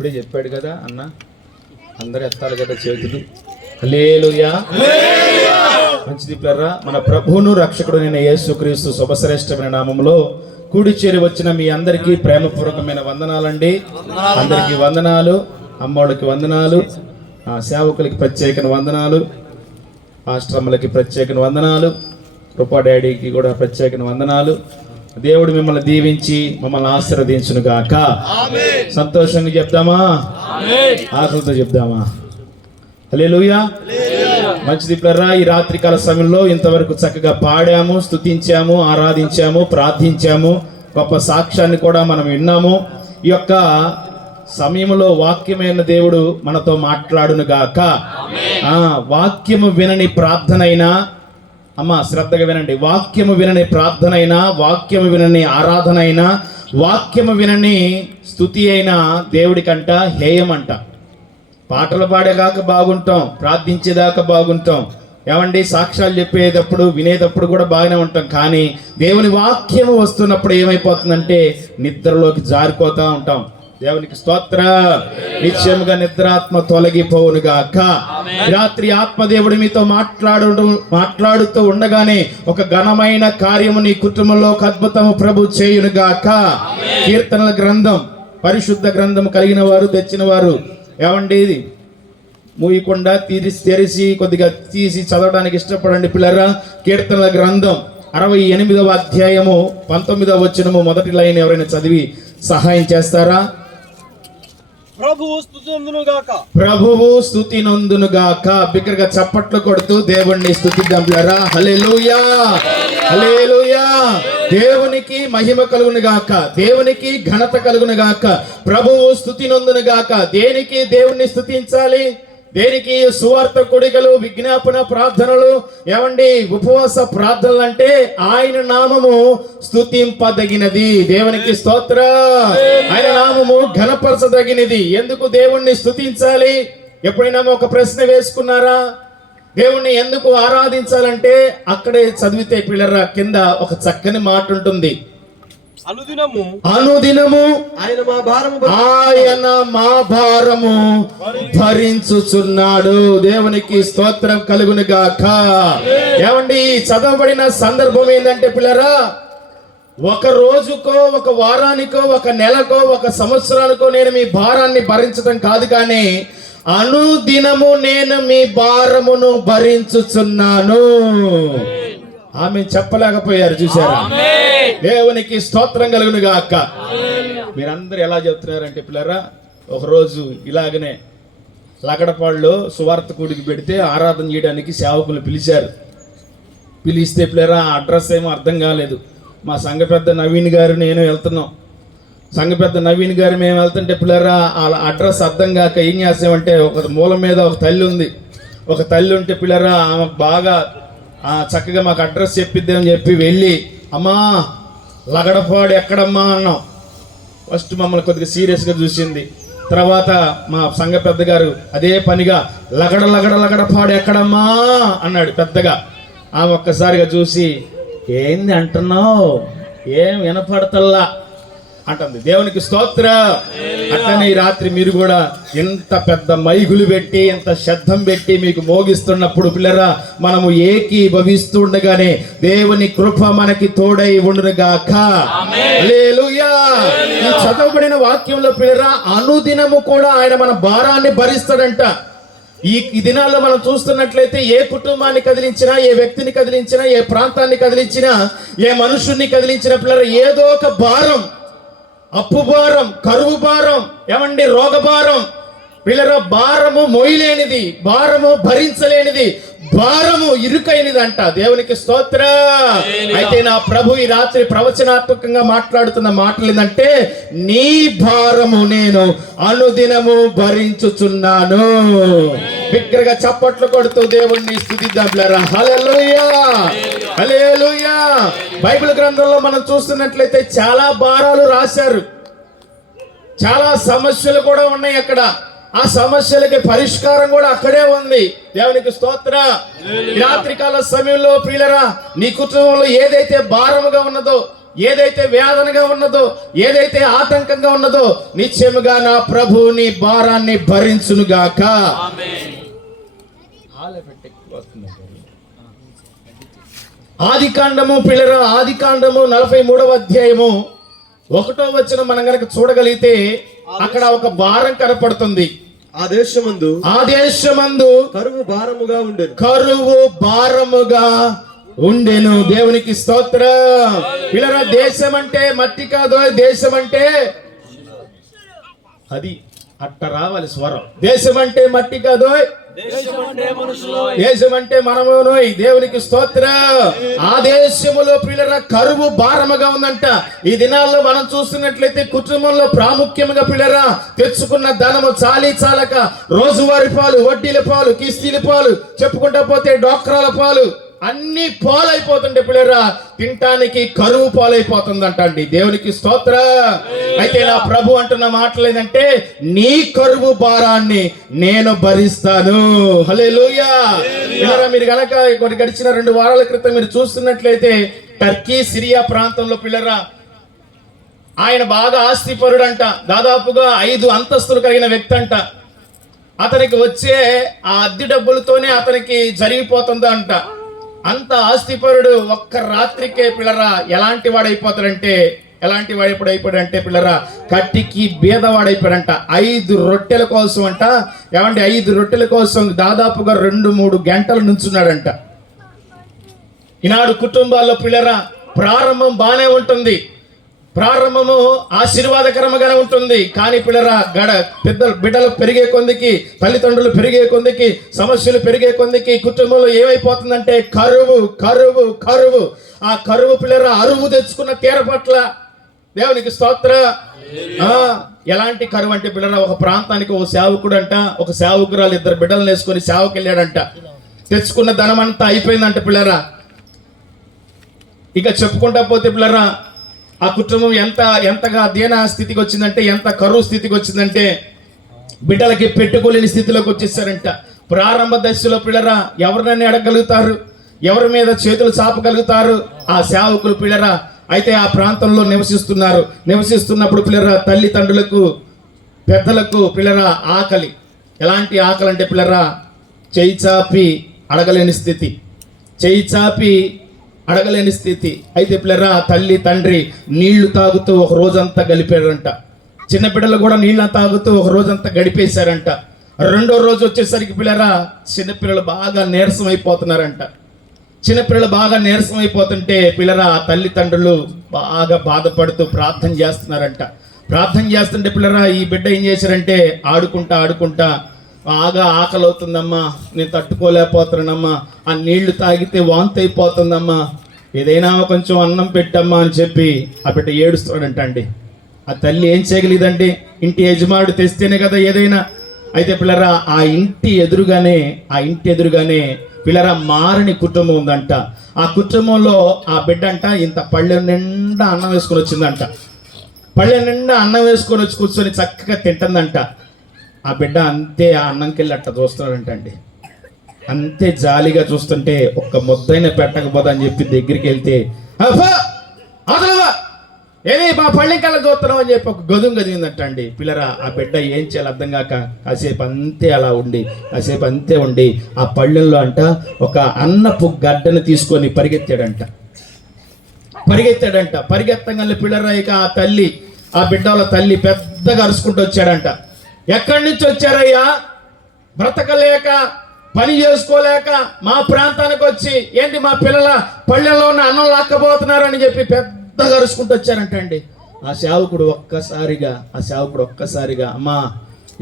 ఇప్పుడే చెప్పాడు కదా అన్న, అందరు ఎత్తాలి కదా చేతులు. హల్లెలూయా. మంచిది పిల్లరా, మన ప్రభువును రక్షకుడు నేను యేసుక్రీస్తు శుభశ్రేష్టమైన నామములో కూడి చేరి వచ్చిన మీ అందరికీ ప్రేమపూర్వకమైన వందనాలండి. అందరికీ వందనాలు, అమ్మోళ్ళకి వందనాలు, సేవకులకి ప్రత్యేక వందనాలు, ఆశ్రమలకి ప్రత్యేక వందనాలు, కృపా డాడీకి కూడా ప్రత్యేక వందనాలు. దేవుడు మిమ్మల్ని దీవించి మమ్మల్ని ఆశీర్వదించును గాక. సంతోషంగా చెప్దామా, ఆకలితో చెప్దామా? హల్లెలూయా. మంచిది పిల్లరా, ఈ రాత్రికాల సమయంలో ఇంతవరకు చక్కగా పాడాము, స్తుతించాము, ఆరాధించాము, ప్రార్థించాము, గొప్ప సాక్ష్యాన్ని కూడా మనం విన్నాము. ఈ యొక్క సమయంలో వాక్యమైన దేవుడు మనతో మాట్లాడును గాక. వాక్యము వినని ప్రార్థన అయినా, అమ్మ శ్రద్ధగా వినండి, వాక్యము వినని ప్రార్థన అయినా, వాక్యము వినని ఆరాధన అయినా, వాక్యము వినని స్తుతి అయినా దేవుడికంట హేయమంట. పాటలు పాడేదాకా బాగుంటాం, ప్రార్థించేదాకా బాగుంటాం, ఏమండి సాక్ష్యాలు చెప్పేటప్పుడు వినేటప్పుడు కూడా బాగానే ఉంటాం. కానీ దేవుని వాక్యము వస్తున్నప్పుడు ఏమైపోతుందంటే నిద్రలోకి జారిపోతూ ఉంటాం. దేవునికి స్తోత్ర. నిత్యముగా నిద్రాత్మ తొలగిపోవును గాక. రాత్రి ఆత్మదేవుడి మీతో మాట్లాడుతూ ఉండగానే ఒక ఘనమైన కార్యము నీ కుటుంబంలో ఒక అద్భుతము ప్రభు చేయును గాక. కీర్తనల గ్రంథం, పరిశుద్ధ గ్రంథం కలిగిన వారు, తెచ్చిన వారు ఏమండి ఇది మూయకుండా తెరిచి కొద్దిగా తీసి చదవడానికి ఇష్టపడండి పిల్లరా. కీర్తనల గ్రంథం 68వ అధ్యాయము 19వ వచనము మొదటి లైన్ ఎవరైనా చదివి సహాయం చేస్తారా? ప్రభువు స్తుతి నొందును గాక. బిగ్గరగా చప్పట్లు కొడుతూ దేవుణ్ణి స్తుతిద్దాం పిల్లరా. హల్లెలూయా, హల్లెలూయా. దేవునికి మహిమ కలుగును గాక, దేవునికి ఘనత కలుగును గాక. ప్రభువు స్తుతి నొందును గాక. దేనికి దేవుణ్ణి స్తుతించాలి? దేనికి? సువార్త కొడికలు, విజ్ఞాపన ప్రార్థనలు, ఏమండి ఉపవాస ప్రార్థనలు అంటే ఆయన నామము స్తుతింపదగినది. దేవునికి స్తోత్ర. ఆయన నామము ఘనపరచదగినది. ఎందుకు దేవుణ్ణి స్తుతించాలి? ఎప్పుడైనా ఒక ప్రశ్న వేసుకున్నారా? దేవుణ్ణి ఎందుకు ఆరాధించాలంటే అక్కడే చదివితే పిల్లరా కింద ఒక చక్కని మాట ఉంటుంది. అనుదినము ఆయన మా భారము భరించుచున్నాడు. దేవునికి స్తోత్రం కలుగును గాక. ఏమండి చదవబడిన సందర్భం ఏంటంటే పిల్లరా, ఒక రోజుకో, ఒక వారానికో, ఒక నెలకో, ఒక సంవత్సరానికో నేను మీ భారాన్ని భరించడం కాదు, కానీ అనుదినము నేను మీ భారమును భరించుచున్నాను. ఆమె చెప్పలేకపోయారు, చూసారా? దేవునికి స్తోత్రం కలుగును గాక. మీరందరూ ఎలా చెప్తున్నారంటే పిల్లరా, ఒకరోజు ఇలాగనే లగడపాడులో సువార్త కూడికి పెడితే ఆరాధన చేయడానికి సేవకులు పిలిచారు. పిలిస్తే పిల్లరా అడ్రస్ ఏమో అర్థం కాలేదు. మా సంఘ పెద్ద నవీన్ గారు నేను వెళ్తున్నాం. సంఘ పెద్ద నవీన్ గారు మేము వెళ్తుంటే పిల్లరా ఆ అడ్రస్ అర్థం కాక ఏం చేస్తామంటే, ఒక మూల మీద ఒక తల్లి ఉంది. ఒక తల్లి ఉంటే పిల్లరా ఆమె బాగా చక్కగా మాకు అడ్రస్ చెప్పిద్దామని చెప్పి వెళ్ళి, అమ్మా లగడపాడు ఎక్కడమ్మా అన్నాం. ఫస్ట్ మమ్మల్ని కొద్దిగా సీరియస్గా చూసింది. తర్వాత మా సంఘ పెద్ద గారు అదే పనిగా లగడపాడు ఎక్కడమ్మా అన్నాడు పెద్దగా. ఆమె ఒక్కసారిగా చూసి, ఏంది అంటున్నావు, ఏం వినపడతల్లా అంటుంది. దేవునికి స్తోత్ర. అట్లనే ఈ రాత్రి మీరు కూడా ఎంత పెద్ద మైగులు పెట్టి, ఎంత శబ్దం పెట్టి మీకు మోగిస్తున్నప్పుడు పిల్లరా మనము ఏకీభవిస్తుండగానే దేవుని కృప మనకి తోడై ఉండునుగాక. హల్లెలూయా. ఈ చదవబడిన వాక్యంలో పిల్లరా అనుదినము కూడా ఆయన మన భారాన్ని భరిస్తాడంట. ఈ దినాల్లో మనం చూస్తున్నట్లయితే ఏ కుటుంబాన్ని కదిలించినా, ఏ వ్యక్తిని కదిలించినా, ఏ ప్రాంతాన్ని కదిలించినా, ఏ మనుషుల్ని కదిలించిన పిల్లరా ఏదో ఒక భారం, అప్పు భారం, కరువు భారం, ఏమండి రోగ భారం, పిల్లర భారము మోయలేనిది, భారము భరించలేనిది, భారము ఇరుకైనది అంట. దేవునికి స్తోత్ర. అయితే నా ప్రభు ఈ రాత్రి ప్రవచనాత్మకంగా మాట్లాడుతున్న మాటలు ఏంటంటే, నీ భారము నేను అనుదినము భరించుచున్నాను. బిగ్గరగా చప్పట్లు కొడుతూ దేవుణ్ణి స్తుతిద్దాం. హల్లెలూయా, హల్లెలూయా. బైబిల్ గ్రంథంలో మనం చూస్తున్నట్లయితే చాలా భారాలు రాశారు, చాలా సమస్యలు కూడా ఉన్నాయి అక్కడ. ఆ సమస్యలకి పరిష్కారం కూడా అక్కడే ఉంది. దేవునికి స్తోత్ర. రాత్రికాల సమయంలో ప్రియులరా నీ కుటుంబంలో ఏదైతే భారముగా ఉన్నదో, ఏదైతే వేదనగా ఉన్నదో, ఏదైతే ఆటంకంగా ఉన్నదో, నిశ్చయముగా నా ప్రభు నీ భారాన్ని భరించునుగాక. ఆదికాండము పిల్లరా, ఆదికాండము 43వ అధ్యాయము 1వ వచనం మనం గనక చూడగలిగితే అక్కడ ఒక భారం కనపడుతుంది. ఆ దేశమందు కరువు భారముగా ఉండెను. దేవునికి స్తోత్రం. పిల్లరా, దేశం అంటే మట్టి కాదు, దేశం అంటే అది అట్ట రావాలి స్వరం. దేశం అంటే మట్టి కాదు, దేశం అంటే మనమును. దేవునికి స్తోత్రం. ఆ దేశములో పిల్లల కరువు భారముగా ఉందంట. ఈ దినాల్లో మనం చూస్తున్నట్లయితే కుటుంబంలో ప్రాముఖ్యంగా పిల్లరా తెచ్చుకున్న ధనము చాలక రోజువారి పాలు, వడ్డీల పాలు, కిస్తీల పాలు, చెప్పుకుంటా పోతే డోక్రాల పాలు అన్ని పాలైపోతుంటే పిల్లరా తినటానికి కరువు పాలైపోతుందంట అండి. దేవునికి స్తోత్రం. అయితే నా ప్రభు అంటున్న మాటలు ఏంటంటే, నీ కరువు భారాన్ని నేను భరిస్తాను. హల్లెలూయా. పిల్లరా, మీరు గనక గడిచిన 2 వారాల క్రితం మీరు చూస్తున్నట్లయితే టర్కీ, సిరియా ప్రాంతంలో పిల్లరా ఆయన బాగా ఆస్తిపరుడంట. దాదాపుగా 5 అంతస్తులు కలిగిన వ్యక్తి అంట. అతనికి వచ్చే ఆ అద్దె డబ్బులతోనే అతనికి జరిగిపోతుందా అంట. అంత ఆస్తిపరుడు ఒక్క రాత్రికే పిల్లరా ఎలాంటి వాడైపోతాడంటే పిల్లరా కట్టికి బీదవాడైపోయాడంట. 5 రొట్టెల కోసం అంట. ఏమంటే 5 రొట్టెల కోసం దాదాపుగా 2-3 గంటలు నుంచున్నాడంట. ఈనాడు కుటుంబాల్లో పిల్లరా ప్రారంభం బానే ఉంటుంది, ప్రారంభము ఆశీర్వాదకరంగానే ఉంటుంది. కానీ పిల్లరా బిడ్డలు పెరిగే కొందికి, తల్లిదండ్రులు పెరిగే కొందికి, సమస్యలు పెరిగే కొందికి కుటుంబంలో ఏమైపోతుందంటే కరువు. ఆ కరువు పిల్లరా అరువు తెచ్చుకున్న తీర పట్ల దేవునికి స్తోత్ర. ఎలాంటి కరువు అంటే పిల్లరా ఒక ప్రాంతానికి ఒక సేవకుడు అంట, ఒక సేవకురాలు 2 బిడ్డలను వేసుకొని సేవకు వెళ్ళాడంట. తెచ్చుకున్న ధనం అంతా అయిపోయిందంట పిల్లరా. ఇక చెప్పుకుంటా పోతే పిల్లరా ఆ కుటుంబం ఎంతగా దీన స్థితికి వచ్చిందంటే, ఎంత కరువు స్థితికి వచ్చిందంటే బిడ్డలకి పెట్టుకోలేని స్థితిలోకి వచ్చేసారంట. ప్రారంభ దశలో పిల్లరా ఎవరినైనా అడగలుగుతారు, ఎవరి మీద చేతులు చాపగలుగుతారు? ఆ సేవకులు పిల్లరా. అయితే ఆ ప్రాంతంలో నివసిస్తున్నప్పుడు పిల్లరా తల్లిదండ్రులకు, పెద్దలకు పిల్లరా ఆకలి. ఎలాంటి ఆకలి అంటే పిల్లరా చేయి చాపి అడగలేని స్థితి. అయితే పిల్లరా తల్లి తండ్రి నీళ్లు తాగుతూ ఒక రోజంతా గడిపారంట. చిన్న బిడ్డలు కూడా నీళ్ళ తాగుతూ ఒక రోజంతా గడిపేశారంట. 2వ రోజు వచ్చేసరికి పిల్లరా చిన్నపిల్లలు బాగా నీరసం అయిపోతుంటే పిల్లరా తల్లిదండ్రులు బాగా బాధపడుతూ ప్రార్థన చేస్తుంటే పిల్లరా ఈ బిడ్డ ఏం చేశారంటే ఆడుకుంటా బాగా ఆకలి అవుతుందమ్మా, నేను తట్టుకోలేకపోతున్నానమ్మా, ఆ నీళ్లు తాగితే వాంతి అయిపోతుందమ్మా, ఏదైనా కొంచెం అన్నం పెట్టమ్మా అని చెప్పి ఆ బిడ్డ ఏడుస్తాడంట అండి. ఆ తల్లి ఏం చేయగలిదండి? ఇంటి యజమానుడు తెస్తేనే కదా ఏదైనా. అయితే పిల్లరా ఆ ఇంటి ఎదురుగానే పిల్లరా మారని కుటుంబం ఉందంట. ఆ కుటుంబంలో ఆ బిడ్డ అంట ఇంత పళ్ళెం నిండా అన్నం వేసుకొని వచ్చిందంట. పళ్ళెం నిండా అన్నం వేసుకొని వచ్చి కూర్చొని చక్కగా తింటుందంట. ఆ బిడ్డ అంతే ఆ అన్నంకెళ్ళి అట్ట చూస్తున్నాడంటండి. అంతే జాలిగా చూస్తుంటే ఒక్క ముద్దైన పెట్టకపోదా అని చెప్పి దగ్గరికి వెళ్తే ఏమి మా పళ్ళెంకల్లా చూస్తున్నావు అని చెప్పి ఒక గదుం గదిగిందంట అండి. పిల్లరా ఆ బిడ్డ ఏం చేయాలి అర్థం కాక కాసేపు అంతే ఉండి ఆ పళ్ళెంలో అంట ఒక అన్నపు గడ్డను తీసుకొని పరిగెత్తాడంట. పరిగెత్తగానే పిల్లరా ఇక ఆ బిడ్డ వాళ్ళ తల్లి పెద్దగా అరుచుకుంటూ వచ్చాడంట. ఎక్కడి నుంచి వచ్చారయ్యా? బ్రతకలేక, పని చేసుకోలేక మా ప్రాంతానికి వచ్చి ఏంటి మా పిల్లల పళ్ళెంలో ఉన్న అన్నం లాక్కపోతున్నారని చెప్పి పెద్దగా అరుచుకుంటూ వచ్చారంట అండి. ఆ సేవకుడు ఒక్కసారిగా అమ్మా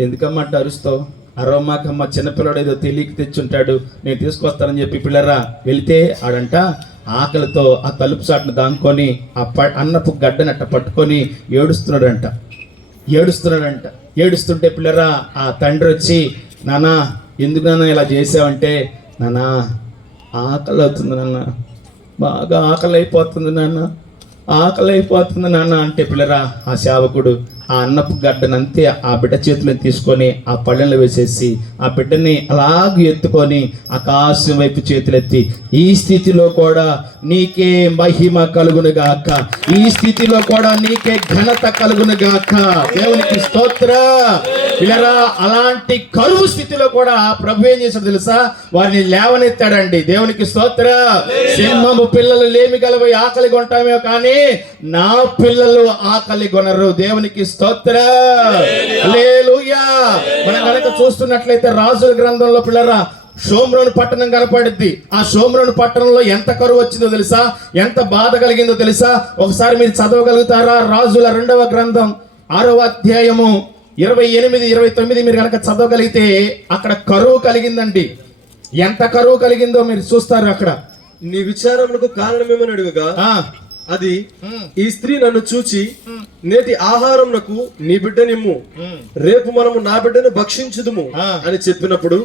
ఎందుకమ్మా అంటే అరుస్తావు? అరవమాకమ్మ, చిన్నపిల్లడు ఏదో తెలియక తెచ్చుంటాడు, నేను తీసుకొస్తానని చెప్పి పిల్లరా వెళితే ఆడంట ఆకలితో ఆ తలుపు చాటును దాంకొని ఆ అన్నపు గడ్డనట్ట పట్టుకొని ఏడుస్తుంటే పిల్లరా ఆ తండ్రి వచ్చి, నానా ఎందుకు నాన్న ఇలా చేసావంటే, నానా ఆకలి అవుతుంది నాన్న, బాగా ఆకలి అయిపోతుంది నాన్న అంటే పిల్లరా ఆ సేవకుడు ఆ అన్నపు గడ్డనంతే ఆ బిడ్డ చేతిలో తీసుకొని ఆ పళ్ళెంలో వేసేసి ఆ బిడ్డని అలాగే ఎత్తుకొని ఆకాశం వైపు చేతులెత్తి, ఈ స్థితిలో కూడా నీకే మహిమ కలుగును గాక, ఈ స్థితిలో కూడా నీకే ఘనత కలుగును గాక. దేవునికి స్తోత్ర. పిల్లరా, అలాంటి కరువు స్థితిలో కూడా ప్రభు ఏం చేశాడు తెలుసా? వారిని లేవనెత్తాడండి. దేవునికి స్తోత్ర. సింహము పిల్లలు లేమి గలవై ఆకలి కొంటామే కానీ నా పిల్లలు ఆకలి కొనరు. దేవునికి స్తోత్ర. హల్లెలూయా. మనం కనుక చూస్తున్నట్లయితే రాజుల గ్రంథంలో పిల్లరా షోమ్రోను పట్టణం కనపడుద్ది. ఆ షోమ్రోను పట్టణంలో ఎంత కరువు వచ్చిందో తెలుసా? ఎంత బాధ కలిగిందో తెలుసా? ఒకసారి మీరు చదవగలుగుతారా? రాజుల 2వ గ్రంథం 6వ అధ్యాయము 28, 29 మీరు కనుక చదవగలిగితే అక్కడ కరువు కలిగిందండి. ఎంత కరువు కలిగిందో మీరు చూస్తారు. అక్కడ నీ విచారములకు కారణమేమని అడుగగా అది, ఈ స్త్రీ నన్ను చూచి నేటి ఆహారంనకు నీ బిడ్డ నిమ్ము, రేపు మనము నా బిడ్డను భక్షించుదుము అని చెప్పినప్పుడు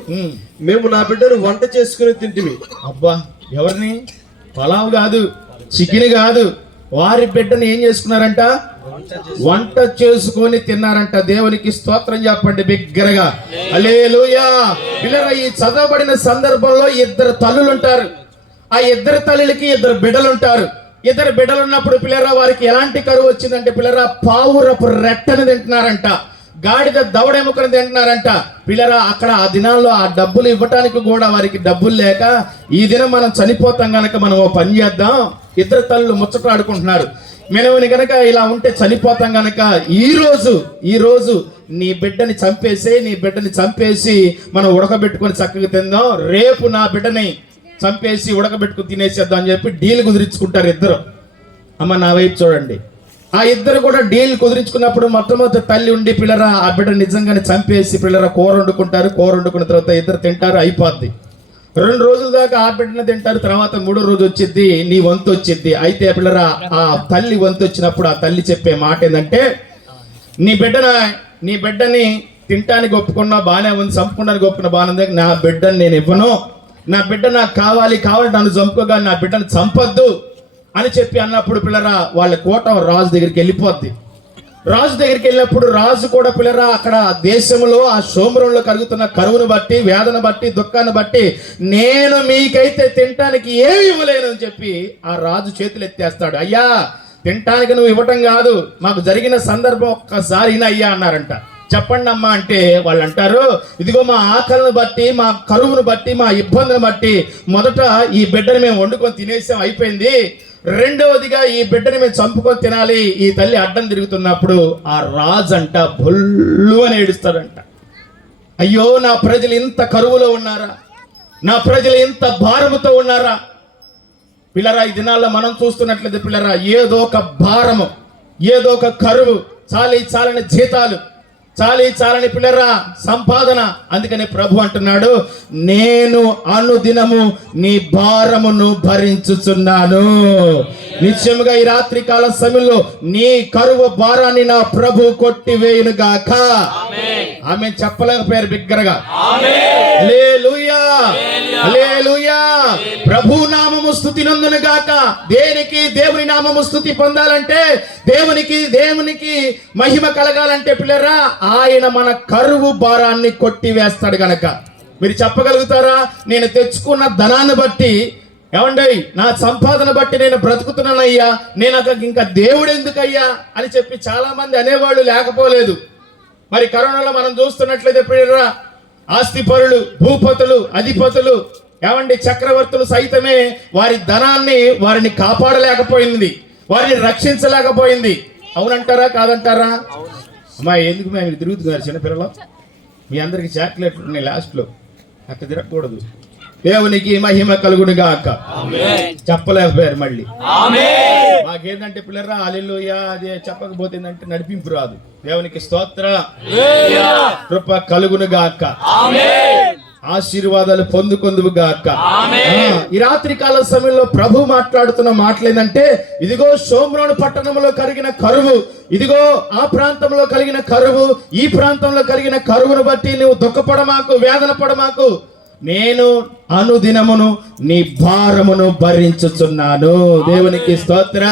మేము నా బిడ్డను వంట చేసుకుని తింటిమి. అబ్బా, ఎవరిని? పలావ్ కాదు, చికెన్ కాదు, వారి బిడ్డను ఏం చేసుకున్నారంట? వంట చేసుకొని తిన్నారంట. దేవునికి స్తోత్రం చెప్పండి బిగ్గరగా. హల్లెలూయా. పిల్లరా, ఈ చదవబడిన సందర్భంలో 2 తల్లులు ఉంటారు. ఆ 2 తల్లులకి 2 బిడ్డలు ఉంటారు. 2 బిడ్డలు ఉన్నప్పుడు పిల్లరా వారికి ఎలాంటి కరువు వచ్చిందంటే పిల్లరా పావురపు రెట్టని తింటున్నారంట, గాడిద దవడెముకని తింటున్నారంట. పిల్లరా, అక్కడ ఆ దినాల్లో ఆ డబ్బులు ఇవ్వటానికి కూడా వారికి డబ్బులు లేక, ఈ దినం మనం చనిపోతాం గనక మనం ఓ పని చేద్దాం. 2 తల్లులు ముచ్చటాడుకుంటున్నారు. మెనవని కనుక ఇలా ఉంటే చనిపోతాం గనక ఈ రోజు నీ బిడ్డని చంపేసి మనం ఉడకబెట్టుకొని చక్కగా తిందాం, రేపు నా బిడ్డని చంపేసి ఉడకబెట్టుకుని తినేసేద్దాం అని చెప్పి డీల్ కుదిరించుకుంటారు 2. అమ్మ నా వైపు చూడండి. ఆ 2 కూడా డీల్ కుదిరించుకున్నప్పుడు మొట్టమొదటి తల్లి ఉండి పిల్లరా ఆ బిడ్డ నిజంగానే చంపేసి పిల్లరా కూర వండుకుంటారు. కూర వండుకున్న తర్వాత 2 తింటారు, అయిపోద్ది. 2 రోజుల దాకా ఆ బిడ్డను తింటారు. తర్వాత 3వ రోజు వచ్చిద్ది, నీ వంతు వచ్చిద్ది. అయితే పిల్లరా ఆ తల్లి వంతు వచ్చినప్పుడు ఆ తల్లి చెప్పే మాట ఏంటంటే, నీ బిడ్డని తినటానికి ఒప్పుకున్నా బాగానే ఉంది, చంపుకోవడానికి ఒప్పుకున్నా బాగానే ఉంది, నా బిడ్డని నేను ఇవ్వను, నా బిడ్డ నాకు కావాలి నన్ను చంపుకోగా నా బిడ్డను చంపొద్దు అని చెప్పి అన్నప్పుడు పిల్లరా వాళ్ళ కూటం రాజు దగ్గరికి వెళ్ళిపోద్ది. రాజు దగ్గరికి వెళ్ళినప్పుడు రాజు కూడా పిల్లరా అక్కడ దేశంలో ఆ షోమ్రోన్లో కలుగుతున్న కరువును బట్టి, వేదన బట్టి, దుఃఖాన్ని బట్టి నేను మీకైతే తినటానికి ఏమి ఇవ్వలేను అని చెప్పి ఆ రాజు చేతులు ఎత్తేస్తాడు. అయ్యా, తినటానికి నువ్వు ఇవ్వటం కాదు, మాకు జరిగిన సందర్భం ఒక్కసారి అయ్యా అన్నారంట. చెప్పండి అమ్మా అంటే వాళ్ళు అంటారు, ఇదిగో మా ఆకలిని బట్టి, మా కరువును బట్టి, మా ఇబ్బందిని బట్టి మొదట ఈ బిడ్డని మేము వండుకొని తినేసాం, అయిపోయింది. రెండవదిగా ఈ బిడ్డని మేము చంపుకొని తినాలి. ఈ తల్లి అడ్డం తిరుగుతున్నప్పుడు ఆ రాజు అంట బొల్లు అని ఏడుస్తాడంట. అయ్యో, నా ప్రజలు ఇంత కరువులో ఉన్నారా? నా ప్రజలు ఇంత భారముతో ఉన్నారా? పిల్లరా, ఈ దినాల్లో మనం చూస్తున్నట్లయితే పిల్లరా ఏదో ఒక భారము, ఏదో ఒక కరువు, చాలని జీతాలు, చాలని పిల్లరా సంపాదన. అందుకని ప్రభు అంటున్నాడు, నేను అనుదినము నీ భారమును భరించుచున్నాను. నిశ్చయముగా ఈ రాత్రి కాల సమయంలో నీ కరువు భారాన్ని నా ప్రభు కొట్టివేయును గాక. ఆమె చెప్పలేకపోయారు బిగ్గరగా. హల్లెలూయా, హల్లెలూయా. ప్రభు నామము స్తుతి నందును గాక. దేనికి? దేవుని నామము స్తుతి పొందాలంటే, దేవునికి మహిమ కలగాలంటే పిల్లరా ఆయన మన కరువు భారాన్ని కొట్టివేస్తాడు గనక. మీరు చెప్పగలుగుతారా? నేను తెచ్చుకున్న ధనాన్ని బట్టి, ఏమండి నా సంపాదన బట్టి నేను బ్రతుకుతున్నానయ్యా, నేను ఇంకా దేవుడు ఎందుకయ్యా అని చెప్పి చాలా మంది అనేవాళ్ళు లేకపోలేదు. మరి కరోనాలో మనం చూస్తున్నట్లయితే పిల్లరా ఆస్తిపరులు, భూపతులు, అధిపతులు, ఏమండి చక్రవర్తులు సైతమే వారి ధనాన్ని వారిని కాపాడలేకపోయింది, వారిని రక్షించలేకపోయింది. అవునంటారా కాదంటారా? అమ్మా, ఎందుకు మేము తిరుగుతున్నారు చిన్నపిల్లలు? మీ అందరికి చాక్లెట్లు ఉన్నాయి లాస్ట్లో, అట్లా తిరగకూడదు. దేవునికి మహిమ కలుగును గాక. చెప్పలేకపోయారు మళ్ళీ. మాకేందంటే పిల్లరా హల్లెలూయా అదే చెప్పకపోతే ఏంటంటే నడిపింపు రాదు. దేవునికి స్తోత్ర, కృప కలుగును గాక, ఆశీర్వాదాలు పొందుకొందువు గాక. ఈ రాత్రి కాల సమయంలో ప్రభు మాట్లాడుతున్న మాటలు ఏంటంటే, ఇదిగో షోమ్రోను పట్టణంలో కలిగిన కరువు, ఇదిగో ఆ ప్రాంతంలో కలిగిన కరువు, ఈ ప్రాంతంలో కలిగిన కరువును బట్టి నువ్వు దుఃఖపడమాకు, వేదన పడమాకు. నేను అనుదినమును నీ భారమును భరించుచున్నాను. దేవునికి స్తోత్ర.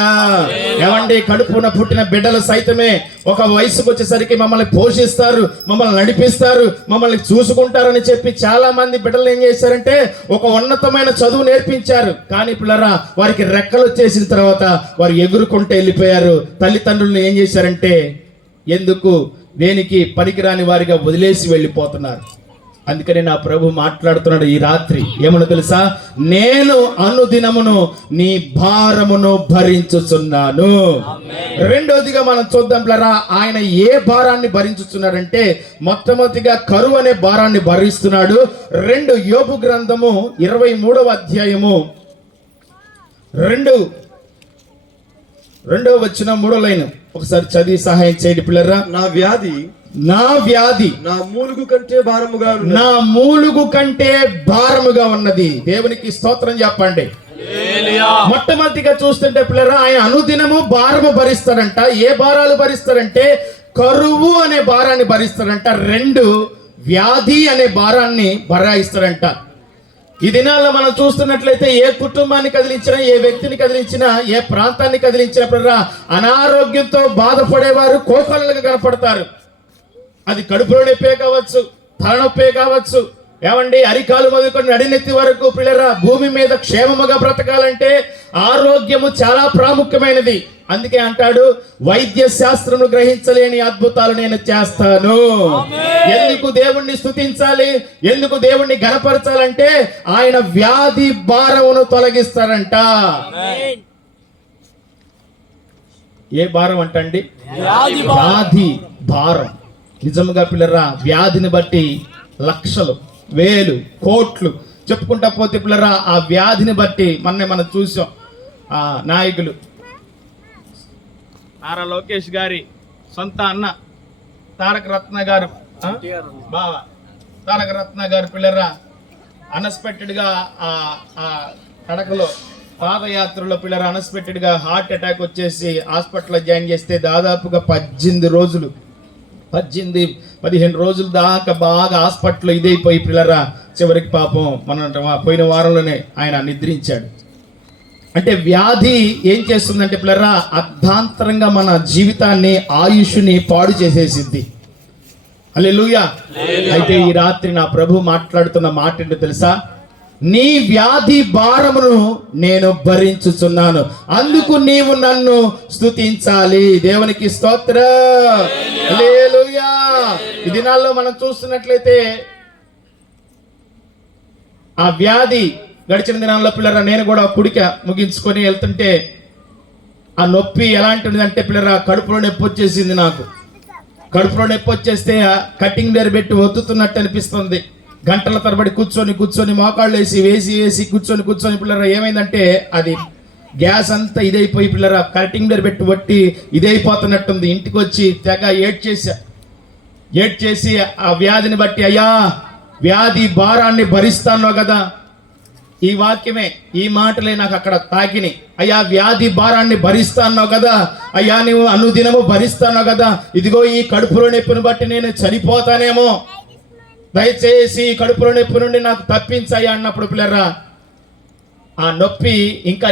ఏమండి, కడుపున పుట్టిన బిడ్డలు సైతమే ఒక వయసుకు వచ్చేసరికి మమ్మల్ని పోషిస్తారు, మమ్మల్ని నడిపిస్తారు, మమ్మల్ని చూసుకుంటారని చెప్పి చాలా మంది బిడ్డలు ఏం చేశారంటే ఒక ఉన్నతమైన చదువు నేర్పించారు. కానీ పిల్లరా, వారికి రెక్కలు వచ్చేసిన తర్వాత వారు ఎగురుకుంటూ వెళ్ళిపోయారు. తల్లిదండ్రులను ఏం చేశారంటే ఎందుకు దేనికి పనికిరాని వారిగా వదిలేసి వెళ్ళిపోతున్నారు. అందుకని నా ప్రభు మాట్లాడుతున్నాడు ఈ రాత్రి. ఏమన్నా తెలుసా? నేను అనుదినమును నీ భారమును భరించుచున్నాను. రెండోదిగా మనం చూద్దాం పిల్లరా, ఆయన ఏ భారాన్ని భరించుచున్నాడంటే మొట్టమొదటిగా కరువు అనే భారాన్ని భరిస్తున్నాడు. యోబు గ్రంథము 23వ అధ్యాయము 2వ వచనం 3వ లైన్ ఒకసారి చదివి సహాయం చేయండి పిల్లరా. నా వ్యాధి నా మూలుగు కంటే భారముగా ఉన్నది. దేవునికి స్తోత్రం చెప్పండి. మొట్టమొదటిగా చూస్తుంటే పిల్లరా, ఆయన అనుదినము భారము భరిస్తాడంట. ఏ భారాలు భరిస్తాడంటే కరువు అనే భారాన్ని భరిస్తాడంట. వ్యాధి అనే భారాన్ని భరాయిస్తాడంట. ఈ దినాల్లో మనం చూస్తున్నట్లయితే ఏ కుటుంబాన్ని కదిలించినా, ఏ వ్యక్తిని కదిలించినా, ఏ ప్రాంతాన్ని కదిలించినా పిల్లరా, అనారోగ్యంతో బాధపడేవారు కోకొల్లలుగా కనపడతారు. అది కడుపులో నొప్పే కావచ్చు, తలనొప్పే కావచ్చు. ఏమండి, అరికాలు మొదలుకొని నడినెత్తి వరకు పిల్లరా, భూమి మీద క్షేమముగా బ్రతకాలంటే ఆరోగ్యము చాలా ప్రాముఖ్యమైనది. అందుకే అంటాడు, వైద్య శాస్త్రము గ్రహించలేని అద్భుతాలు నేను చేస్తాను. ఎందుకు దేవుణ్ణి స్తుతించాలి, ఎందుకు దేవుణ్ణి ఘనపరచాలంటే ఆయన వ్యాధి భారమును తొలగిస్తారంట. ఏ భారం అంటండి? వ్యాధి భారం. నిజముగా పిల్లరా, వ్యాధిని బట్టి లక్షలు, వేలు, కోట్లు చెప్పుకుంటా పోతే పిల్లరా, ఆ వ్యాధిని బట్టి మనం చూసాం. ఆ నాయకులు నారా లోకేష్ గారి సొంత అన్న తారక రత్న గారు, బావ తారక రత్న గారు పిల్లరా, అన్ఎక్స్పెక్టెడ్ గా ఆ కడకలో పాదయాత్రలో పిల్లరా అన్ఎక్స్పెక్టెడ్ గా హార్ట్ అటాక్ వచ్చేసి హాస్పిటల్లో జాయిన్ చేస్తే దాదాపుగా 15 రోజుల దాకా బాగా హాస్పిటల్లో ఇదైపోయి పిల్లరా చివరికి పాపం మన పోయిన వారంలోనే ఆయన నిద్రించాడు. అంటే వ్యాధి ఏం చేస్తుందంటే పిల్లరా, అర్ధాంతరంగా మన జీవితాన్ని, ఆయుష్ని పాడు చేసేసిద్ది. హల్లెలూయా. అయితే ఈ రాత్రి నా ప్రభు మాట్లాడుతున్న మాట ఏంటో తెలుసా? నీ వ్యాధి భారమును నేను భరించుచున్నాను, అందుకు నీవు నన్ను స్తుతించాలి. దేవునికి స్తోత్రం. హల్లెలూయా. ఈ దినాల్లో మనం చూస్తున్నట్లయితే ఆ వ్యాధి గడిచిన దినాల్లో పిల్లరా, నేను కూడా కుడిక ముగించుకొని వెళ్తుంటే ఆ నొప్పి ఎలాంటిది అంటే పిల్లరా, కడుపులో నొప్పి వచ్చేసింది. నాకు కడుపులో నొప్పి వచ్చేస్తే కటింగ్ డేర్ పెట్టి ఒత్తుతున్నట్టు అనిపిస్తుంది. గంటల తరబడి కూర్చొని మోకాళ్ళు వేసి కూర్చొని పిల్లరా ఏమైందంటే అది గ్యాస్ అంతా ఇదైపోయి పిల్లరా కటింగ్ డేర్ పెట్టి వట్టి ఇదైపోతున్నట్టుంది. ఇంటికి వచ్చి తెగ ఏడ్ చేసి ఆ వ్యాధిని బట్టి, అయ్యా వ్యాధి భారాన్ని భరిస్తాను కదా, ఈ వాక్యమే, ఈ మాటలే నాకు అక్కడ తాకిని. అయ్యా వ్యాధి భారాన్ని భరిస్తాను కదా, అయ్యా నువ్వు అనుదినము భరిస్తాను కదా, ఇదిగో ఈ కడుపులో నొప్పిని బట్టి నేను చనిపోతానేమో, దయచేసి కడుపులో నొప్పి నుండి నాకు తప్పించాయి అన్నప్పుడు పిల్లరా ఆ నొప్పి ఇంకా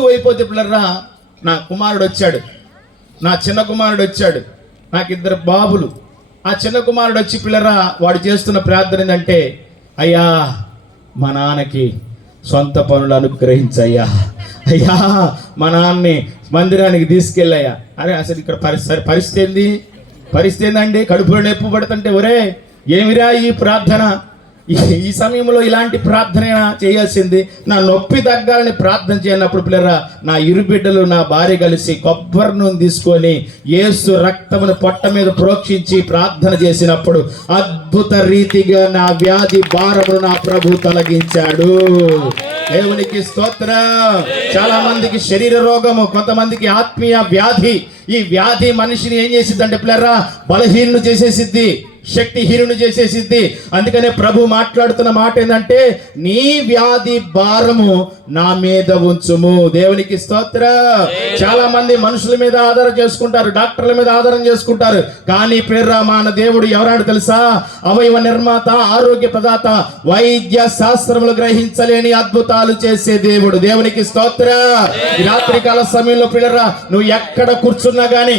ఎక్కువైపోతే పిల్లరా నా కుమారుడు వచ్చాడు, నా చిన్న కుమారుడు వచ్చాడు, నాకు 2 బాబులు. ఆ చిన్న కుమారుడు వచ్చి పిల్లరా వాడు చేస్తున్న ప్రార్థన ఏంటంటే, అయ్యా మా నాన్నకి సొంత పనులు అనుగ్రహించయ్యా, అయ్యా మా నాన్నని మందిరానికి తీసుకెళ్ళయ్యా. అరే అసలు ఇక్కడ పరిస్థితి ఏందండి? కడుపులో నొప్పి పడుతుంటే ఒరే ఏమిరా ఈ ప్రార్థన, ఈ సమయంలో ఇలాంటి ప్రార్థన చేయాల్సింది. నా నొప్పి తగ్గాలని ప్రార్థన చేయనప్పుడు పిల్లరా నా ఇరుబిడ్డలు నా భార్య కలిసి కొబ్బరి నూనె తీసుకొని యేసు రక్తమును పొట్ట మీద ప్రోక్షించి ప్రార్థన చేసినప్పుడు అద్భుత రీతిగా నా వ్యాధి భారమును నా ప్రభు తొలగించాడు. దేవునికి స్తోత్రం. చాలా మందికి శరీర రోగము, కొంతమందికి ఆత్మీయ వ్యాధి. ఈ వ్యాధి మనిషిని ఏం చేసిద్దంటే పిల్లరా బలహీనులు చేసేసిద్ది. శక్తిహీనుని చేసేసిద్ది. అందుకనే ప్రభు మాట్లాడుతున్న మాట ఏంటంటే, నీ వ్యాధి భారము నా మీద ఉంచుము. దేవునికి స్తోత్ర. చాలా మంది మనుషుల మీద ఆధారం చేసుకుంటారు, డాక్టర్ల మీద ఆధారం చేసుకుంటారు. కానీ ప్రేర్రా మన దేవుడు ఎవరాడు తెలుసా? అవయవ నిర్మాత, ఆరోగ్య ప్రదాత, వైద్య శాస్త్రములు గ్రహించలేని అద్భుతాలు చేసే దేవుడు. దేవునికి స్తోత్ర. ఈ రాత్రికాల సమయంలో ప్రేర్రా నువ్వు ఎక్కడ కూర్చున్నా గానీ,